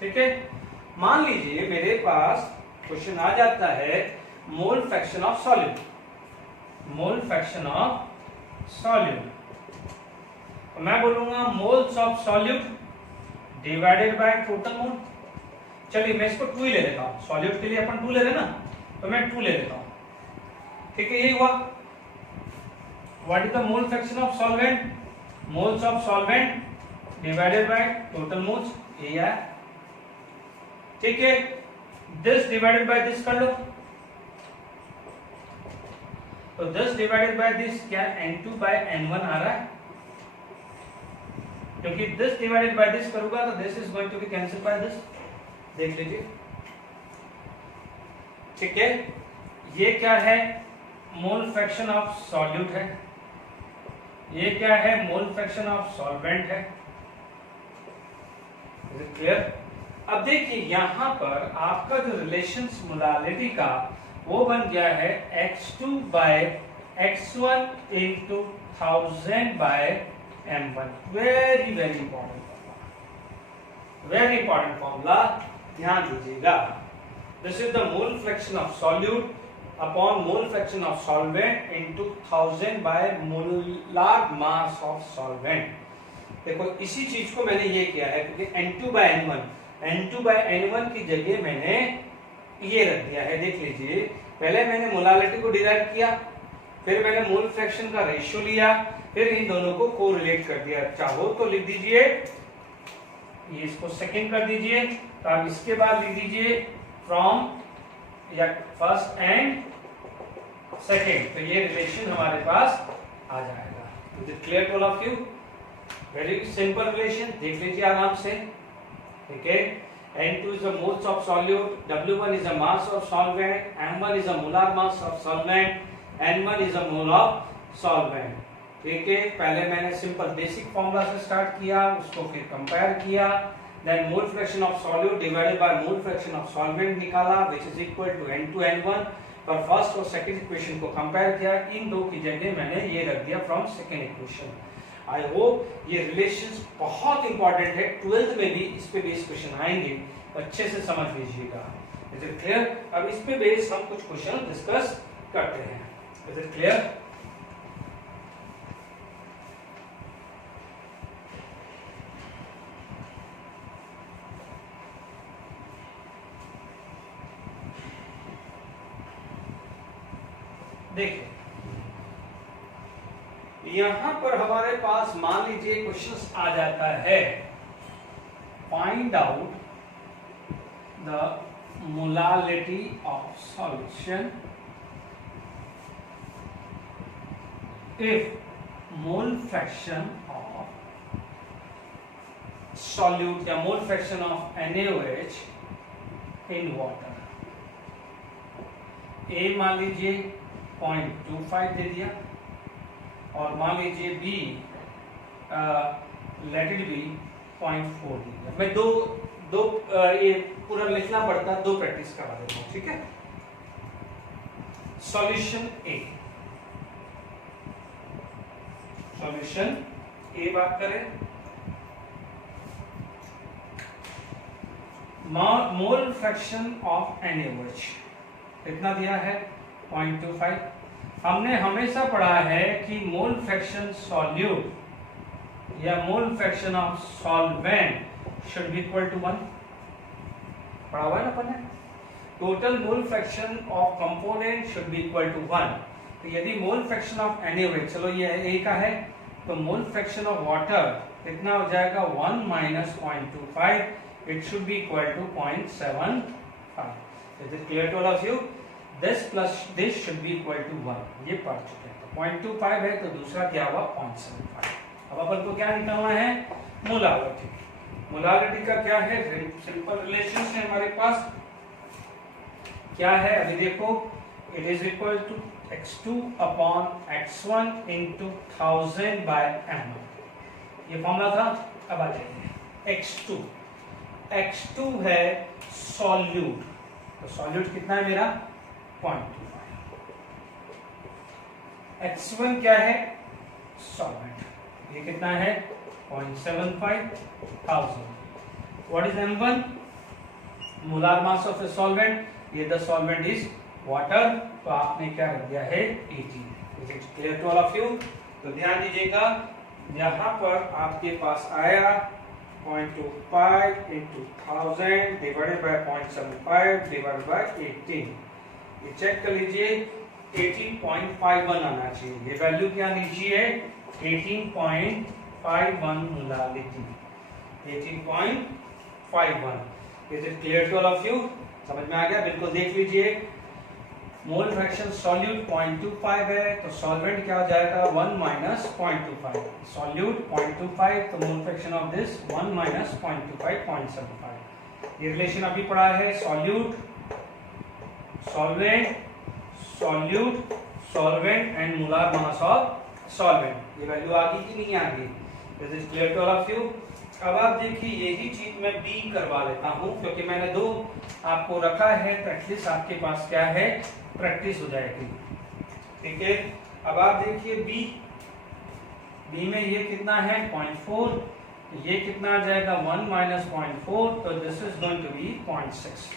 ठीक है। मान लीजिए मेरे पास क्वेश्चन आ जाता है मोल fraction of solute, mole fraction of solute, तो मैं बोलूंगा moles of solute divided by total mole. चलिए मैं इसको 2 ही ले लेता हूं, सॉल्यूट के लिए अपन 2 ले रहे ना, तो मैं 2 ले लेता हूं, ठीक है। यही हुआ, what is the mole fraction of solvent, moles of solvent divided by total moles, ये है, ठीक है। दिस डिवाइडेड बाय दिस कर लो, तो दिस डिवाइडेड बाय दिस क्या N2 बाय N1 आ रहा है, क्योंकि दिस डिवाइडेड बाय दिस करूंगा तो this is going to be cancel by this, देख लीजिए, ठीक है। ये क्या है, मोल फ्रैक्शन ऑफ सॉल्यूट है, ये क्या है, मोल फ्रैक्शन ऑफ सॉल्वेंट है। Is it clear? अब देखिए यहां पर आपका जो रिलेशंस मोलालिटी का वो बन गया है x2 by x1 into 1000 by M1। Very very important formula, very important formula, ध्यान दीजिएगा। This is the mole fraction of solute upon mole fraction of solvent into 1000 by molar mass of solvent. देखो इसी चीज को मैंने ये किया है क्योंकि N2/N1 की जगह मैंने ये रख दिया है। देख लीजिए, पहले मैंने मोलालिटी को डिराइव किया, फिर मैंने मोल फ्रैक्शन का रेशियो लिया, फिर इन दोनों को कोरिलेट कर दिया। चाहो तो लिख दीजिए, ये इसको सेकंड कर दीजिए, तो आप इसके बाद लिख दीजिए फ्रॉम या फर्स्ट एंड सेकंड, तो ये रिलेशन हमारे पास आ जाएगा। Is it clear to all of you? Very simple relation, देख लीजिए आराम से। ठीक है, N2 is the moles of solute, W1 is the mass of solvent, M1 is the molar mass of solvent, N1 is the mole of solvent। ठीक है, पहले मैंने सिंपल बेसिक फॉर्मूला से स्टार्ट किया, उसको फिर कंपेयर किया, then mole fraction of solute divided by mole fraction of solvent निकाला which is equal to N2N1 पर फर्स्ट और सेकंड इक्वेशन को कंपेयर किया। इन दो की जगह मैंने ये रख दिया from second equation. I hope ये रिलेशंस बहुत इंपॉर्टेंट है, 12th में भी इस पे बेस क्वेश्चन आएंगे, अच्छे से समझ लीजिएगा। Is it clear? अब इस पे बेस हम कुछ क्वेश्चन डिस्कस करते हैं। Is it clear? देखिए यहां पर हमारे पास मान लीजिए क्वेश्चन आ जाता है, find out the molality of solution if mole fraction of solute या mole fraction of NaOH in water. A मान लीजिए 0.25 दे दिया और मान लीजिए बी लेट इट बी 0.4 दे दिया। मैं दो ये पूरा लिखना पड़ता, दो प्रैक्टिस करा देता हूं। ठीक है, सॉल्यूशन ए, सॉल्यूशन ए बात करें, मोल फ्रैक्शन ऑफ NaOH कितना दिया है 0.25। हमने हमेशा पढ़ा है कि मोल फ्रैक्शन सॉल्यूट या mole fraction of solvent should be equal to 1, पढ़ा हुआ है ना अपन ने। Total mole fraction of component should be equal to 1। तो यदि मोल फ्रैक्शन ऑफ NaOH, चलो ये ए का है, तो मोल फ्रैक्शन ऑफ वाटर कितना हो जाएगा 1 minus 0.25, it should be equal to 0.75। Is it clear to all of you? This plus this should be equal to 1, ये पढ़ चुके हैं। तो 0.25 है तो दूसरा क्या हुआ 0.75। अब अपन को क्या निकालना है, मोलालिटी। मोलालिटी का क्या है, सिंपल रिलेशन है हमारे पास, क्या है अभी देखो, it is equal to x2 upon x1 into 1000 by m1। ये फॉर्मूला था। अब आ जाइए x2 है सॉल्यूट, तो सॉल्यूट कितना है मेरा 0.25। x1 क्या है सॉल्वेंट, ये कितना है 0.75,000। What is m1? Molar mass of the solvent, ये द सॉल्वेंट इज वाटर, तो आपने क्या रख दिया है 18। Is it clear to all of you? तो ध्यान दीजिएगा, यहां पर आपके पास आया 0.25 into 1000 divided by 0.75 divided by 18। ये चेक कर लीजिए 18.51 आना चाहिए। ये वैल्यू क्या लीजिए 18.51 molality, 18.51। Is it clear to all of you? समझ में आ गया? बिल्कुल देख लीजिए, मोल फ्रैक्शन सॉल्यूट 0.25 है तो सॉल्वेंट क्या हो जाएगा 1 माइनस 0.25, सॉल्यूट 0.25 तो mole fraction of this 1 minus 0.25 0.75। ये रिलेशन अभी पढ़ा है, solute solvent solute solvent and molar mass of solvent. ये वैल्यू आ गई कि नहीं आ गई? This is clear to all of you? अब आप देखिए यही चीज मैं बी करवा लेता हूं क्योंकि मैंने दो आपको रखा है, तो एटलीस्ट आपके पास क्या है प्रैक्टिस हो जाएगी। ठीक है, अब आप देखिए बी में ये कितना है 0.4, ये कितना आ जाएगा 1 माइनस 0.4, तो this is going to be 0.6।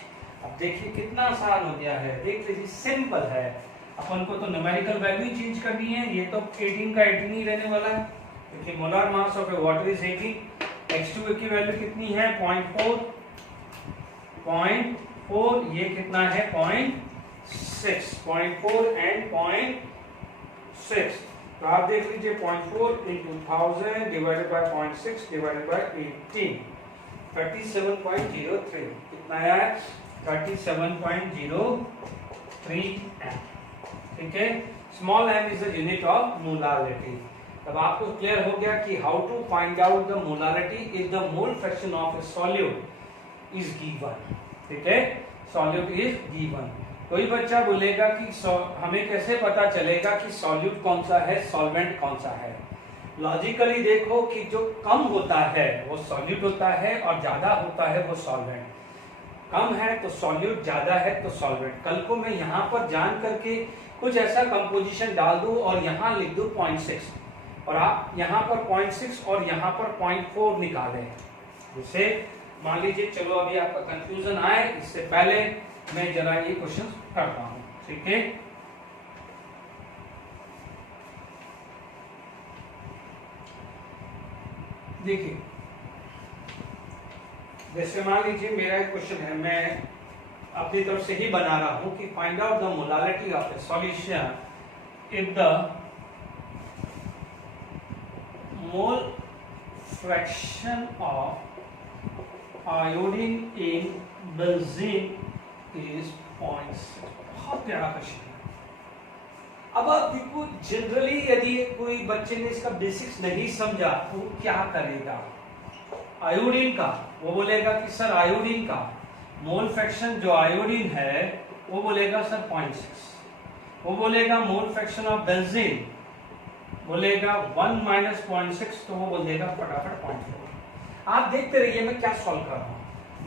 अब देखिए कितना आसान हो गया है, देख लीजिए सिंपल है। अपन को तो न्यूमेरिकल वैल्यू चेंज करनी है, ये तो 18 का 18 ही रहने वाला है क्योंकि molar mass of A water is 18। H2 की वैल्यू कितनी है 0.4, ये कितना है 0.6, 0.4 एंड 0.6। तो आप देख लीजिए 0.4 into 1000 divided by 0.6 divided by 18, 37.03 कितना है 37.03 एम। ठीक है, small m is the unit of molarity. तब आपको क्लियर हो गया कि how to find out the molarity if the mole fraction of a solute is given. ठीक है, सॉल्यूट इज गिवन। कोई बच्चा बोलेगा कि हमें कैसे पता चलेगा कि सॉल्यूट कौन सा है, सॉल्वेंट कौन सा है। लॉजिकली देखो कि जो कम होता है वो सॉल्यूट होता है और ज्यादा होता है वो सॉल्वेंट। कम है तो सॉल्यूट, ज्यादा है तो सॉल्वेंट। कल को मैं यहाँ पर जान करके कुछ ऐसा कंपोजिशन डाल दूं और यहाँ लिख दूं 0.6 और आप यहाँ पर 0.6 और यहाँ पर 0.4 निकालें। जिससे मान लीजिए, चलो अभी आपका कंफ्यूजन आए इससे पहले मैं जरा ये क्वेश्चन करता हूँ। ठीक है, देखिए जैसे मान लीजिए मेरा एक क्वेश्चन है, मैं अपनी तरफ से ही बना रहा हूं कि find out the molarity of A solution if the mole fraction of iodine in benzene is 0.6। बहुत प्यारा क्वेश्चन है। अब आप देखो, जनरली यदि कोई बच्चे ने इसका बेसिक्स नहीं समझा तो क्या करेगा। आयोडीन का वो बोलेगा कि सर आयोडीन का मोल फ्रैक्शन जो आयोडीन है वो बोलेगा सर 0.6। वो बोलेगा मोल फ्रैक्शन ऑफ बेंजीन बोलेगा 1 माइनस 0.6, तो वो बोलेगा फटाफट 0.4। आप देखते रहिए मैं क्या सॉल्व कर रहा हूँ।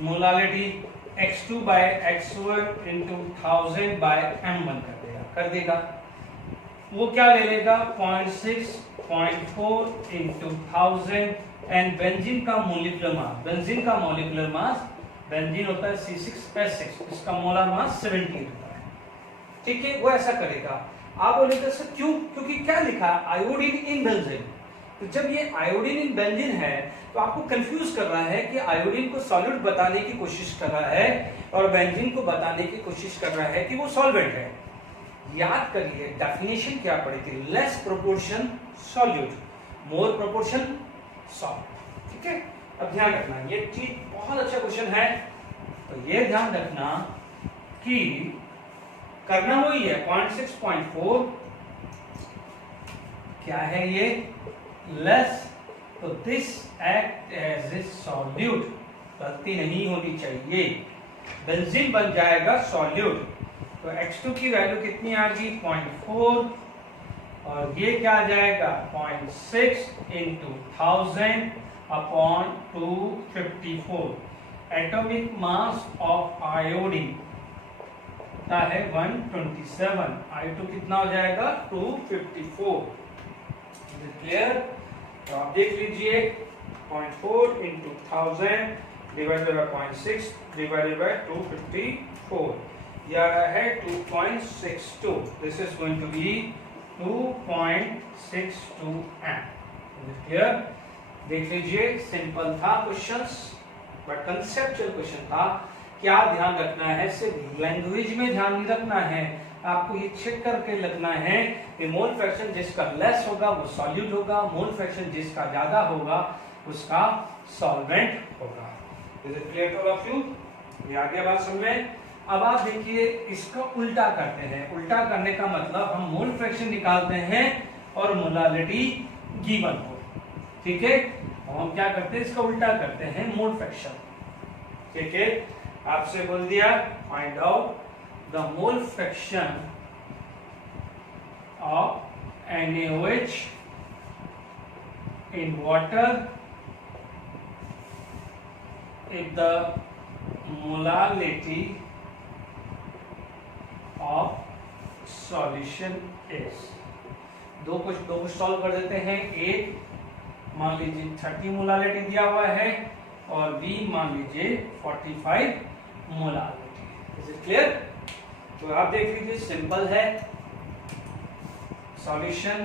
Molarity x2 by x1 into 1000 by m1 कर देगा। वो क्या ले लेगा 0.6, 0.4 इंटू 1000 एंड बेंजीन का मोलिकुलर मास, बेंजीन होता है C6H6, इसका मोलर मास 70 होता है। ठीक है, वो ऐसा करेगा। आप बोलेगा सर क्यों, क्योंकि क्या लिखा आयोडीन इन बेंजीन। तो जब ये आयोडीन इन बेंजीन है तो आपको कंफ्यूज कर रहा है कि आयोडीन को सॉल्यूट बताने की कोशिश कर रहा है और बेंजीन को बताने की कोशिश कर रहा है कि वो सॉल्वेंट है। याद करिए डेफिनेशन क्या पड़ी थी, लेस प्रोपोर्शन सॉल्यूट, मोर प्रोपोर्शन सॉल्ट। ठीक है, अब ध्यान रखना ये चीज बहुत अच्छा क्वेश्चन है। तो ये ध्यान रखना कि करना वही है 0.6, 0.4 क्या है ये लेस, तो this act as a solute. गलती नहीं होनी चाहिए, बेंजीन बन जाएगा सॉल्यूट। तो X2 की वैल्यू कितनी आ गई 0.4 और ये क्या आ जाएगा 0.6 into 1000 upon 254। Atomic mass of iodine कितना है 127, I2 कितना हो जाएगा 254। क्लियर? तो आप देख लीजिए 0.4 into 1000 divided by 0.6 divided by 254, यह आ रहा है 2.62। This is going to be 2.62 m. Clear? देख लीजिए सिंपल था क्वेश्चंस, बट कंसेप्चुअल क्वेश्चन था। क्या ध्यान रखना है, सिर्फ लैंग्वेज में ध्यान नहीं रखना है, आपको ये चेक करके लगना है कि मोल फ्रैक्शन जिसका लेस होगा वो सॉल्यूट होगा, मोल फ्रैक्शन जिसका ज्यादा होगा उसका सॉल्वेंट होगा। Is it clear to all of you? ये आ गया बात समझ में? अब आप देखिए इसका उल्टा करते हैं। उल्टा करने का मतलब हम मोल फ्रैक्शन निकालते हैं और मोलारिटी गिवन हो। ठीक है, हम क्या करते हैं इसका उल्टा करते हैं मोल फ्रैक्शन। ठीक है, आपसे बोल दिया find out the mole fraction of NaOH in water if the molality of solution is। दो कुछ सॉल्व कर देते हैं। एक मान लीजिए 30 मोलालिटी दिया हुआ है और बी मान लीजिए 45 मोलालिटी। Is it clear? तो आप देख लीजिए, सिंपल है सॉल्यूशन,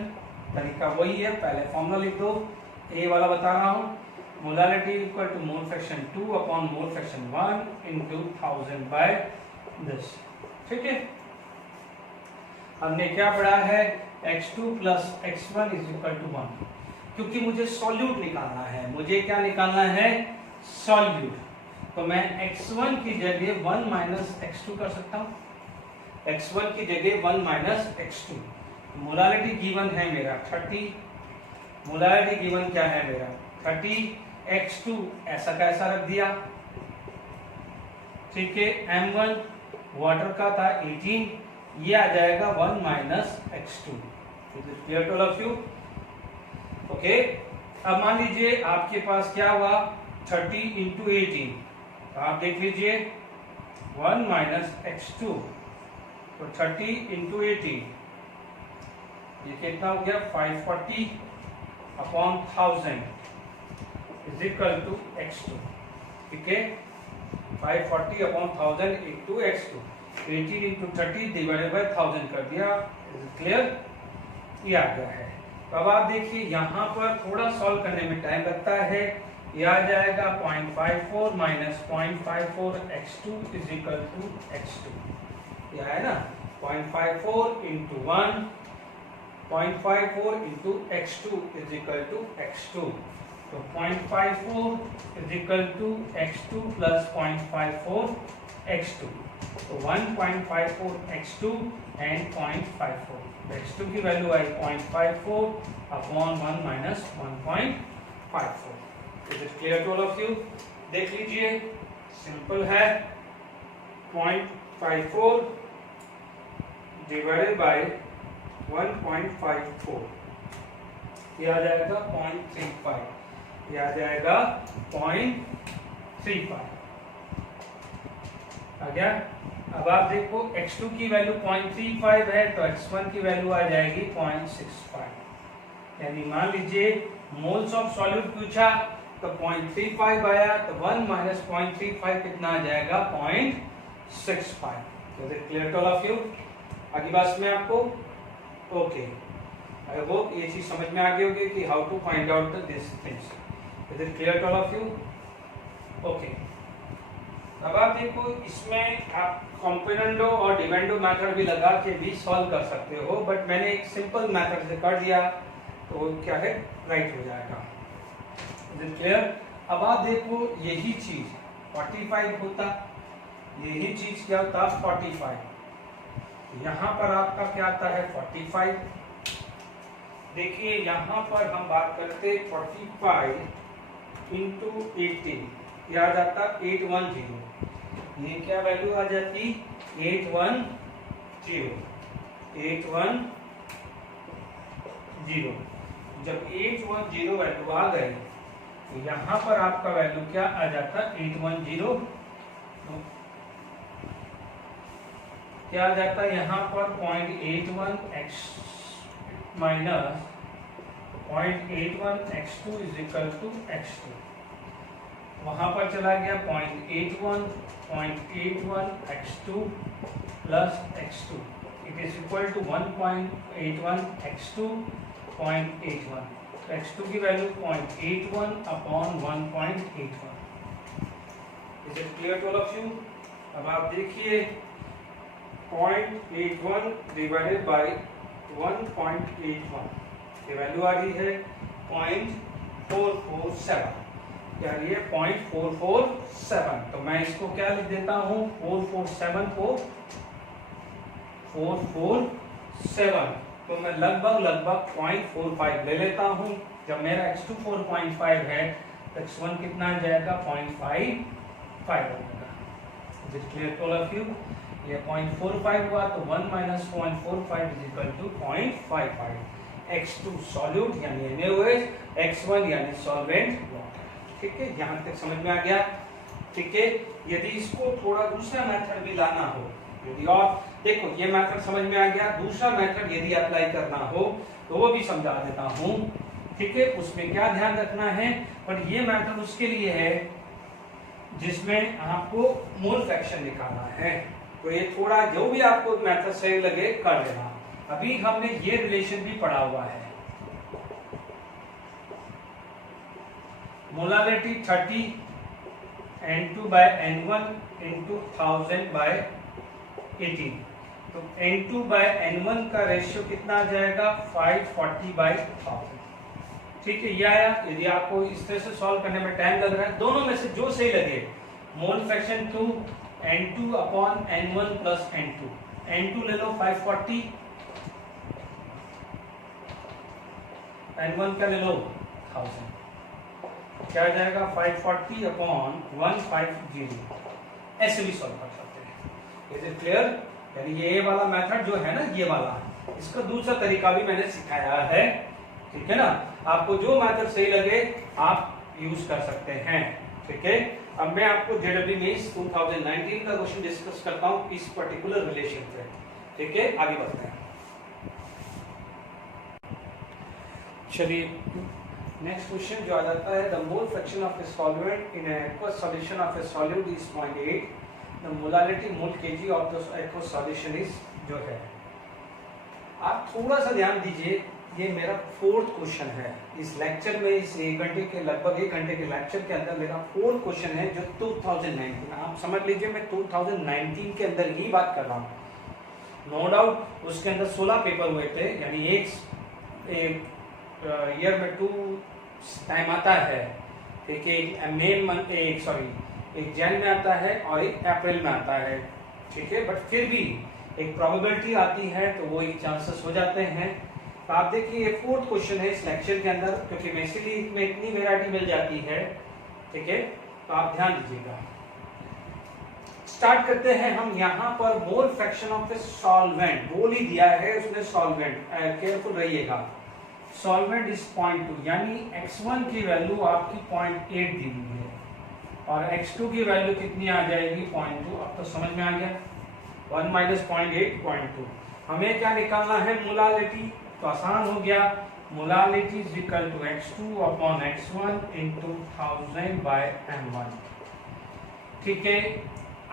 तरीका वही है, पहले फॉर्मूला लिख दो, ए वाला बता रहा हूं, molarity equal to mole fraction 2 upon mole fraction 1 into 1000 by 10। ठीक है, हमने क्या पढ़ा है, x2 plus x1 is equal to 1, क्योंकि मुझे सॉल्यूट निकालना है, मुझे क्या निकालना है, सॉल्यूट। तो मैं x1 की जगह 1 माइनस x2 कर सकता हूं, x1 की जगह 1 माइनस x2। मोलारिटी गिवन है मेरा 30, मोलारिटी गिवन क्या है मेरा 30, x2 ऐसा कैसा रख दिया, ठीक है, m1 वाटर का था 18, ये आ जाएगा 1 minus x2। Clear to all of you? Okay, अब मान लीजिए आपके पास क्या हुआ 30 इंटू 18, तो आप देख लीजिए 1 माइनस x2, तो 30 इंटू 18 ये कितना हो गया 540 upon 1000 is equal to x2। ठीक है, 540 upon 1000 into x2, 18 into 30 divided by 1000 कर दिया। Is clear? ये आ गया है। तो अब आप देखिए यहाँ पर थोड़ा सॉल्व करने में टाइम लगता है, ये आ जाएगा 0.54 minus 0.54 x2 is equal to x2, ये है ना 0.54 into 1, 0.54 into x2 is equal to x2. So 0.54 is equal to x2 plus 0.54 x2. So 1.54 x2 and 0.54. x2 की value I 0.54 upon 1 minus 1.54. Is it clear to all of you? देख लीजिए, simple है, 0.54 divided by 1.54, ये आ जाएगा 0.35, ये आ जाएगा 0.35 आ गया। अब आप देखो x2 की वैल्यू 0.35 है, तो x1 की वैल्यू आ जाएगी 0.65, यानी मान लीजिए मोल्स ऑफ सॉल्यूट पूछा तो 0.35 आया, तो 1 माइनस 0.35 कितना आ जाएगा 0.65। Clear to all of you? आगे बात में आपको ओके, आई होप ये चीज समझ में आ गई होगी कि how to find out this things. Is it clear to all of you? Okay, अब आप देखो इसमें आप कॉम्पोनेंटो और डिपेंडो मेथड भी लगा के भी सॉल्व कर सकते हो, बट मैंने एक सिंपल मेथड से कर दिया तो क्या है, राइट हो जाएगा। Is it clear? अब आप देखो यही चीज 45 होता, यही चीज क्या होता 45, यहाँ पर आपका क्या आता है 45। देखिए यहाँ पर हम बात करते 45 इंटू 18, ये आ जाता 810, ये क्या वैल्यू आ जाती 810, 810। जब 810 वैल्यू आ गए तो यहाँ पर आपका वैल्यू क्या आ जाता 810, क्या आ जाता है यहाँ पर 0.81 x minus 0.81 x2 is equal to x2, वहां पर चला गया 0.81 x2 plus x2, it is equal to 1.81 x2 0.81, x2 की value 0.81 upon 1.81। Is it clear to all of you? अब आप देखिए 0.81 डिवाइडेड बाय 1.81, ये वैल्यू आ रही है 0.447, क्या रही है 0.447। तो मैं इसको क्या लिख देता हूँ 447 को 447, तो मैं लगभग 0.45 ले लेता हूँ। जब मेरा x2 4.5 है तो x1 कितना आ जाएगा 0.55 हो जाएगा। Is it clear to all of you? ये 0.45 हुआ तो 1 minus 0.45 is equal to 0.55। x2 solute यानी NaOH, x1 यानी सॉल्वेंट वाटर। ठीक है, यहाँ तक समझ में आ गया? ठीक है, यदि इसको थोड़ा दूसरा मेथड भी लाना हो, यदि और देखो ये मेथड समझ में आ गया, दूसरा मेथड यदि अप्लाई करना हो तो वो भी समझा देता हूँ। ठीक है, उसमें क्या ध्यान रखना है, पर ये मेथड उसके लिए है जिसमें आपको मोल फ्रैक्शन निकालना है। तो ये थोड़ा जो भी आपको मेथड सही लगे कर लेना। अभी हमने ये रिलेशन भी पढ़ा हुआ है, मोलारिटी 30 N2/N1 into 1000/18, तो N2/N1 का रेशियो कितना आ जाएगा 540/1000। ठीक है, ये आया। यदि आपको इस तरह से सॉल्व करने में टाइम लग रहा है, दोनों में से जो सही लगे, मोल fraction 2 N2/N1 plus N2, N2 ले लो 540, N1 का ले लो 1000, क्या आ जाएगा 540/150। ऐसे भी सॉल्व कर सकते हैं। Is it clear? यानी ये वाला मेथड जो है ना, ये वाला, इसका दूसरा तरीका भी मैंने सिखाया है। ठीक है ना, आपको जो मेथड सही लगे आप यूज कर सकते हैं। ठीक है, अब मैं आपको जेडब्ल्यू मेंस 2019 का क्वेश्चन डिस्कस करता हूं इस पर्टिकुलर रिलेशन पे। ठीक है, आगे बढ़ते हैं। चलिए, नेक्स्ट क्वेश्चन जो आ जाता है, the mole fraction of a solvent in aqueous solution of a solute is 0.8, the molarity mole KG of the aqueous solution is, जो है, आप थोड़ा सा ध्यान दीजिए, ये मेरा 4th क्वेश्चन है इस लेक्चर में। इस 1 घंटे के, लगभग 1 घंटे के लेक्चर के अंदर मेरा 4th क्वेश्चन है जो 2019, आप समझ लीजिए मैं 2019 के अंदर ही बात कर रहा हूँ। नो डाउट उसके अंदर 16 पेपर हुए थे, यानी एक ईयर में 2 टाइम आता है। ठीक है, एक जैन में आता है और एक अप्रैल में आता है। ठीक है, बट फिर भी एक प्रोबेबिलिटी आती है, तो वो एक चांसेस हो जाते हैं। तो आप देखिए, ये 4th क्वेश्चन है इस लेक्चर के अंदर, क्योंकि बेसिकली इसमें इतनी वैरायटी मिल जाती है। ठीक है, तो आप ध्यान दीजिएगा। स्टार्ट करते हैं हम। यहाँ पर मोल फ्रैक्शन ऑफ ए सॉल्वेंट बोल ही दिया है उसने, सॉल्वेंट, केयरफुल रहिएगा। सॉल्वेंट इज 0.2, यानी x1 की वैल्यू आपकी 0.8 दी हुई है और x2 की वैल्यू कितनी आ जाएगी 0.2। अब तो समझ में आ गया, 1 - 0.8 0.2। हमें क्या निकालना है, मोलारिटी, तो आसान हो गया। Molarity is equal to x2/x1 into 1000/m1। ठीक है,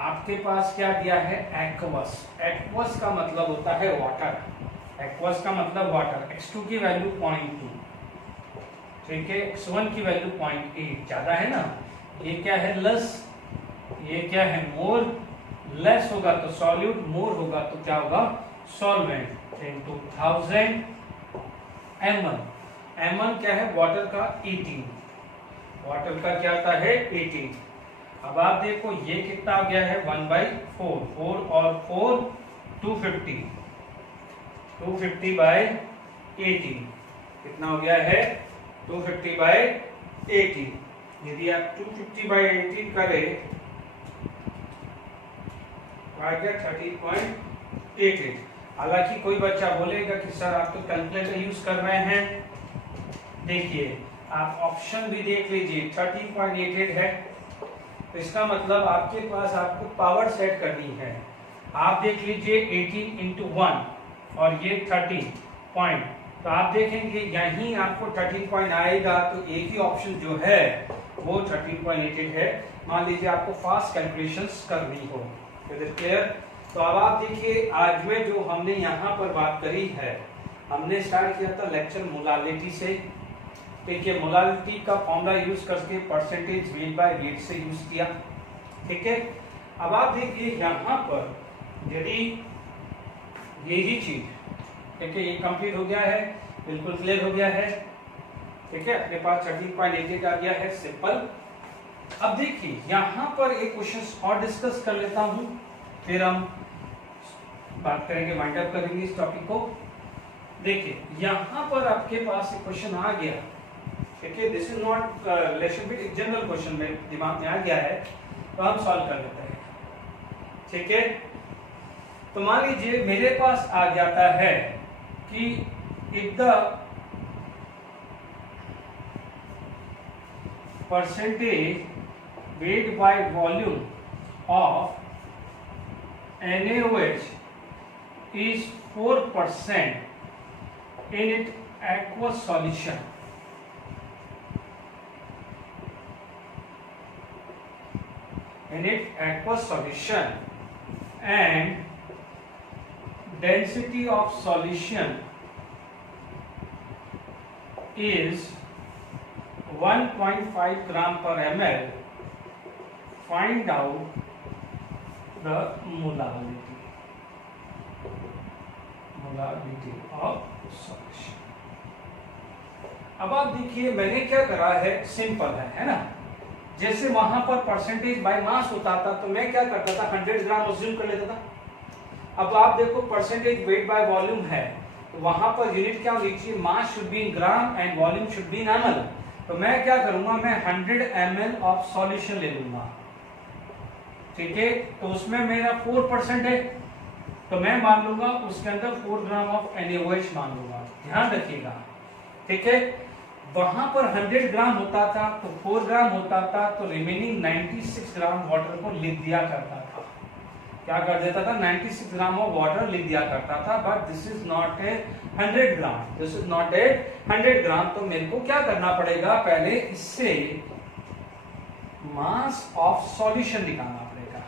आपके पास क्या दिया है, एक्वस। एक्वस का मतलब होता है वाटर, एक्वस का मतलब वाटर। x2 की वैल्यू 0.2, ठीक है, x1 की वैल्यू 0.8, ज्यादा है ना। ये क्या है, लेस, ये क्या है, मोर। लेस होगा तो सॉल्यूट, मोर होगा तो क्या होगा, सॉल्वेंट, into 1000 M1। M1 क्या है, वाटर का 18, वाटर का क्या आता है 18। अब आप देखो ये कितना आ गया है 1/4, 4 और 4 250, 250/18 कितना हो गया है 250/18। यदि आप 250/18 करें तो आ गया 30.88। हालांकि कोई बच्चा बोलेगा कि सर आप तो कैलकुलेटर यूज कर रहे हैं। देखिए, आप ऑप्शन भी देख लीजिए, 13.88 है, तो इसका मतलब आपके पास आपको पावर सेट करनी है। आप देख लीजिए 18 × 1 और ये 13 पॉइंट, तो आप देखेंगे यहीं आपको 13 पॉइंट आएगा, तो एक ही ऑप्शन जो है वो 13.88 है। मान लीजिए आपको फास्ट कैलकुलेशंस करनी हो। Is it clear? तो अब आप देखिए, आज में जो हमने यहाँ पर बात करी है, हमने स्टार्ट किया था लेक्चर मोलालिटी से। ठीक है, मोलालिटी का फॉर्मूला यूज करके परसेंटेज वेट बाय वेट से यूज किया। ठीक है, अब आप देखिए यहाँ पर यदि ये ही चीज, ठीक है, ये कंप्लीट हो गया है, बिल्कुल क्लियर हो गया है। ठीक है, अपने पास 13.88 आ गया है, सिंपल। अब देखिए यहाँ पर एक क्वेश्चन और डिस्कस कर लेता हूँ, फिर हम बात करेंगे, वाइंड अप करेंगे इस टॉपिक को। देखिए यहाँ पर आपके पास एक क्वेश्चन आ गया। ठीक है, this is not relation with, एक जनरल क्वेश्चन में दिमाग में आ गया है, तो हम सॉल्व कर लेते हैं। ठीक है, तो मान लीजिए मेरे पास आ जाता है कि if the percentage weight by volume of NaOH is 4% in its aqueous solution. In its aqueous solution, and density of solution is 1.5 gram per ml, find out the molality of solution. अब आप देखिए मैंने क्या करा है, simple है ना। जैसे वहां पर परसेंटेज बाय मास होता था तो मैं क्या करता था, 100 ग्राम अज्यूम कर लेता था। अब आप देखो परसेंटेज वेट बाय वॉल्यूम है तो वहां पर यूनिट क्या होनी चाहिए, mass should be in gram and volume should be in ml। तो मैं क्या करूंगा, मैं 100 ml ऑफ सॉल्यूशन ले लूंगा, ठीक है। तो उसमें मेरा 4% है तो मैं मान लूंगा उसके अंदर 4 ग्राम ऑफ NaOH मान लूंगा, ध्यान रखिएगा, ठीक है। वहां पर 100 ग्राम होता था तो 4 ग्राम होता था तो रिमेनिंग 96 ग्राम वाटर को लिख दिया करता था। क्या कर देता था, 96 ग्राम ऑफ वाटर लिख दिया करता था। But this is not a 100 gram, this is not a 100 ग्राम। तो मेरे को क्या करना पड़ेगा, पहले इससे मास ऑफ सॉल्यूशन निकालना पड़ेगा।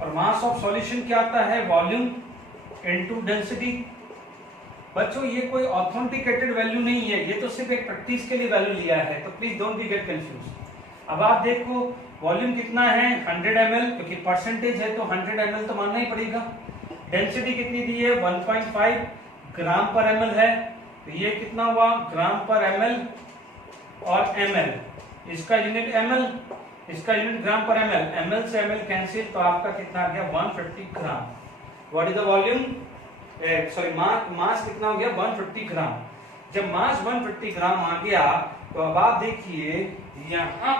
और मास ऑफ सॉल्यूशन क्या आता है, वॉल्यूम इनटू डेंसिटी। बच्चों ये कोई ऑथेंटिकेटेड वैल्यू नहीं है, ये तो सिर्फ एक प्रैक्टिस के लिए वैल्यू लिया है, तो please don't be get confuse. अब आप देखो वॉल्यूम कितना है 100 ml, क्योंकि परसेंटेज है तो 100 ml तो मानना ही पड़ेगा। डेंसिटी कितनी दी है 1.5 ग्राम पर ml है, तो ये कितना हुआ ग्राम पर ml और ml, इसका यूनिट ml, इसका यूनिट ग्राम पर ml, ml से ml कैंसिल तो आपका कितना आ गया 150 gram. What is the volume, sorry mass कितना हो गया 150 ग्राम। जब मास 150 ग्राम आ गया तो अब आप देखिए यहाँ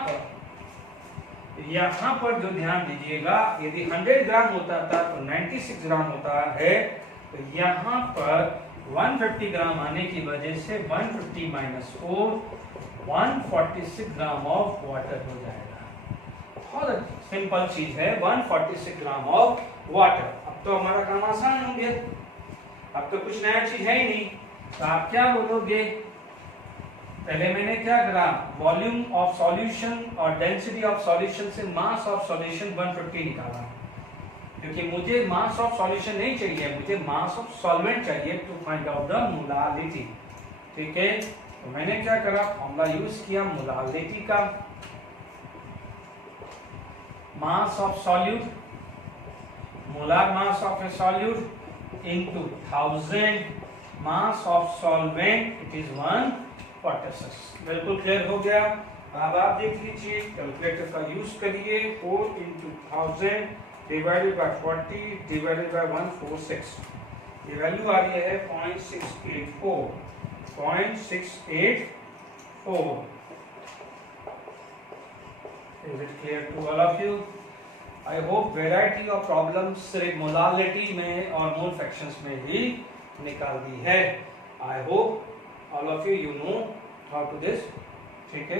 पर जो ध्यान दीजिएगा, यदि 100 ग्राम होता था तो 96 ग्राम होता है, तो यहाँ पर 150 ग्राम आने की वजह से 150 माइनस 4 146 ग्राम ऑफ वाटर हो जाएगा। बहुत सिंपल चीज है, 146 ग्राम ऑफ वाटर। अब तो हमारा काम आसान हो गया, अब तो कुछ नया चीज है ही नहीं। तो आप क्या बोलोगे, पहले मैंने क्या करा, वॉल्यूम ऑफ सॉल्यूशन और डेंसिटी ऑफ सॉल्यूशन से मास ऑफ सॉल्यूशन 150 निकाला, क्योंकि मुझे मास ऑफ सॉल्यूशन नहीं चाहिए, मुझे मास ऑफ सॉल्वेंट चाहिए to find out the molality, ठीक है। तो मैंने क्या करा, फॉर्मूला यूज किया मोलालिटी का, मास of solute, molar mass of a solute into 1000 mass of solvent, it is 146। बिल्कुल क्लियर हो गया। अब आप देख लीजिए, कैलकुलेटर का यूज करिए, 4 into 1000 divided bye 40 divided by 146, ये वैल्यू आ रही है 0.684, 0.684। Is it clear to all of you? I hope variety of problems सिर्फ मोलालिटी में और मोल फ्रैक्शंस में ही निकाल दी है। I hope all of you know how to this, ठीक है।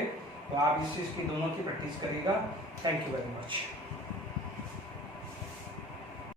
तो आप इस चीज की दोनों की प्रैक्टिस करिएगा। Thank you very much.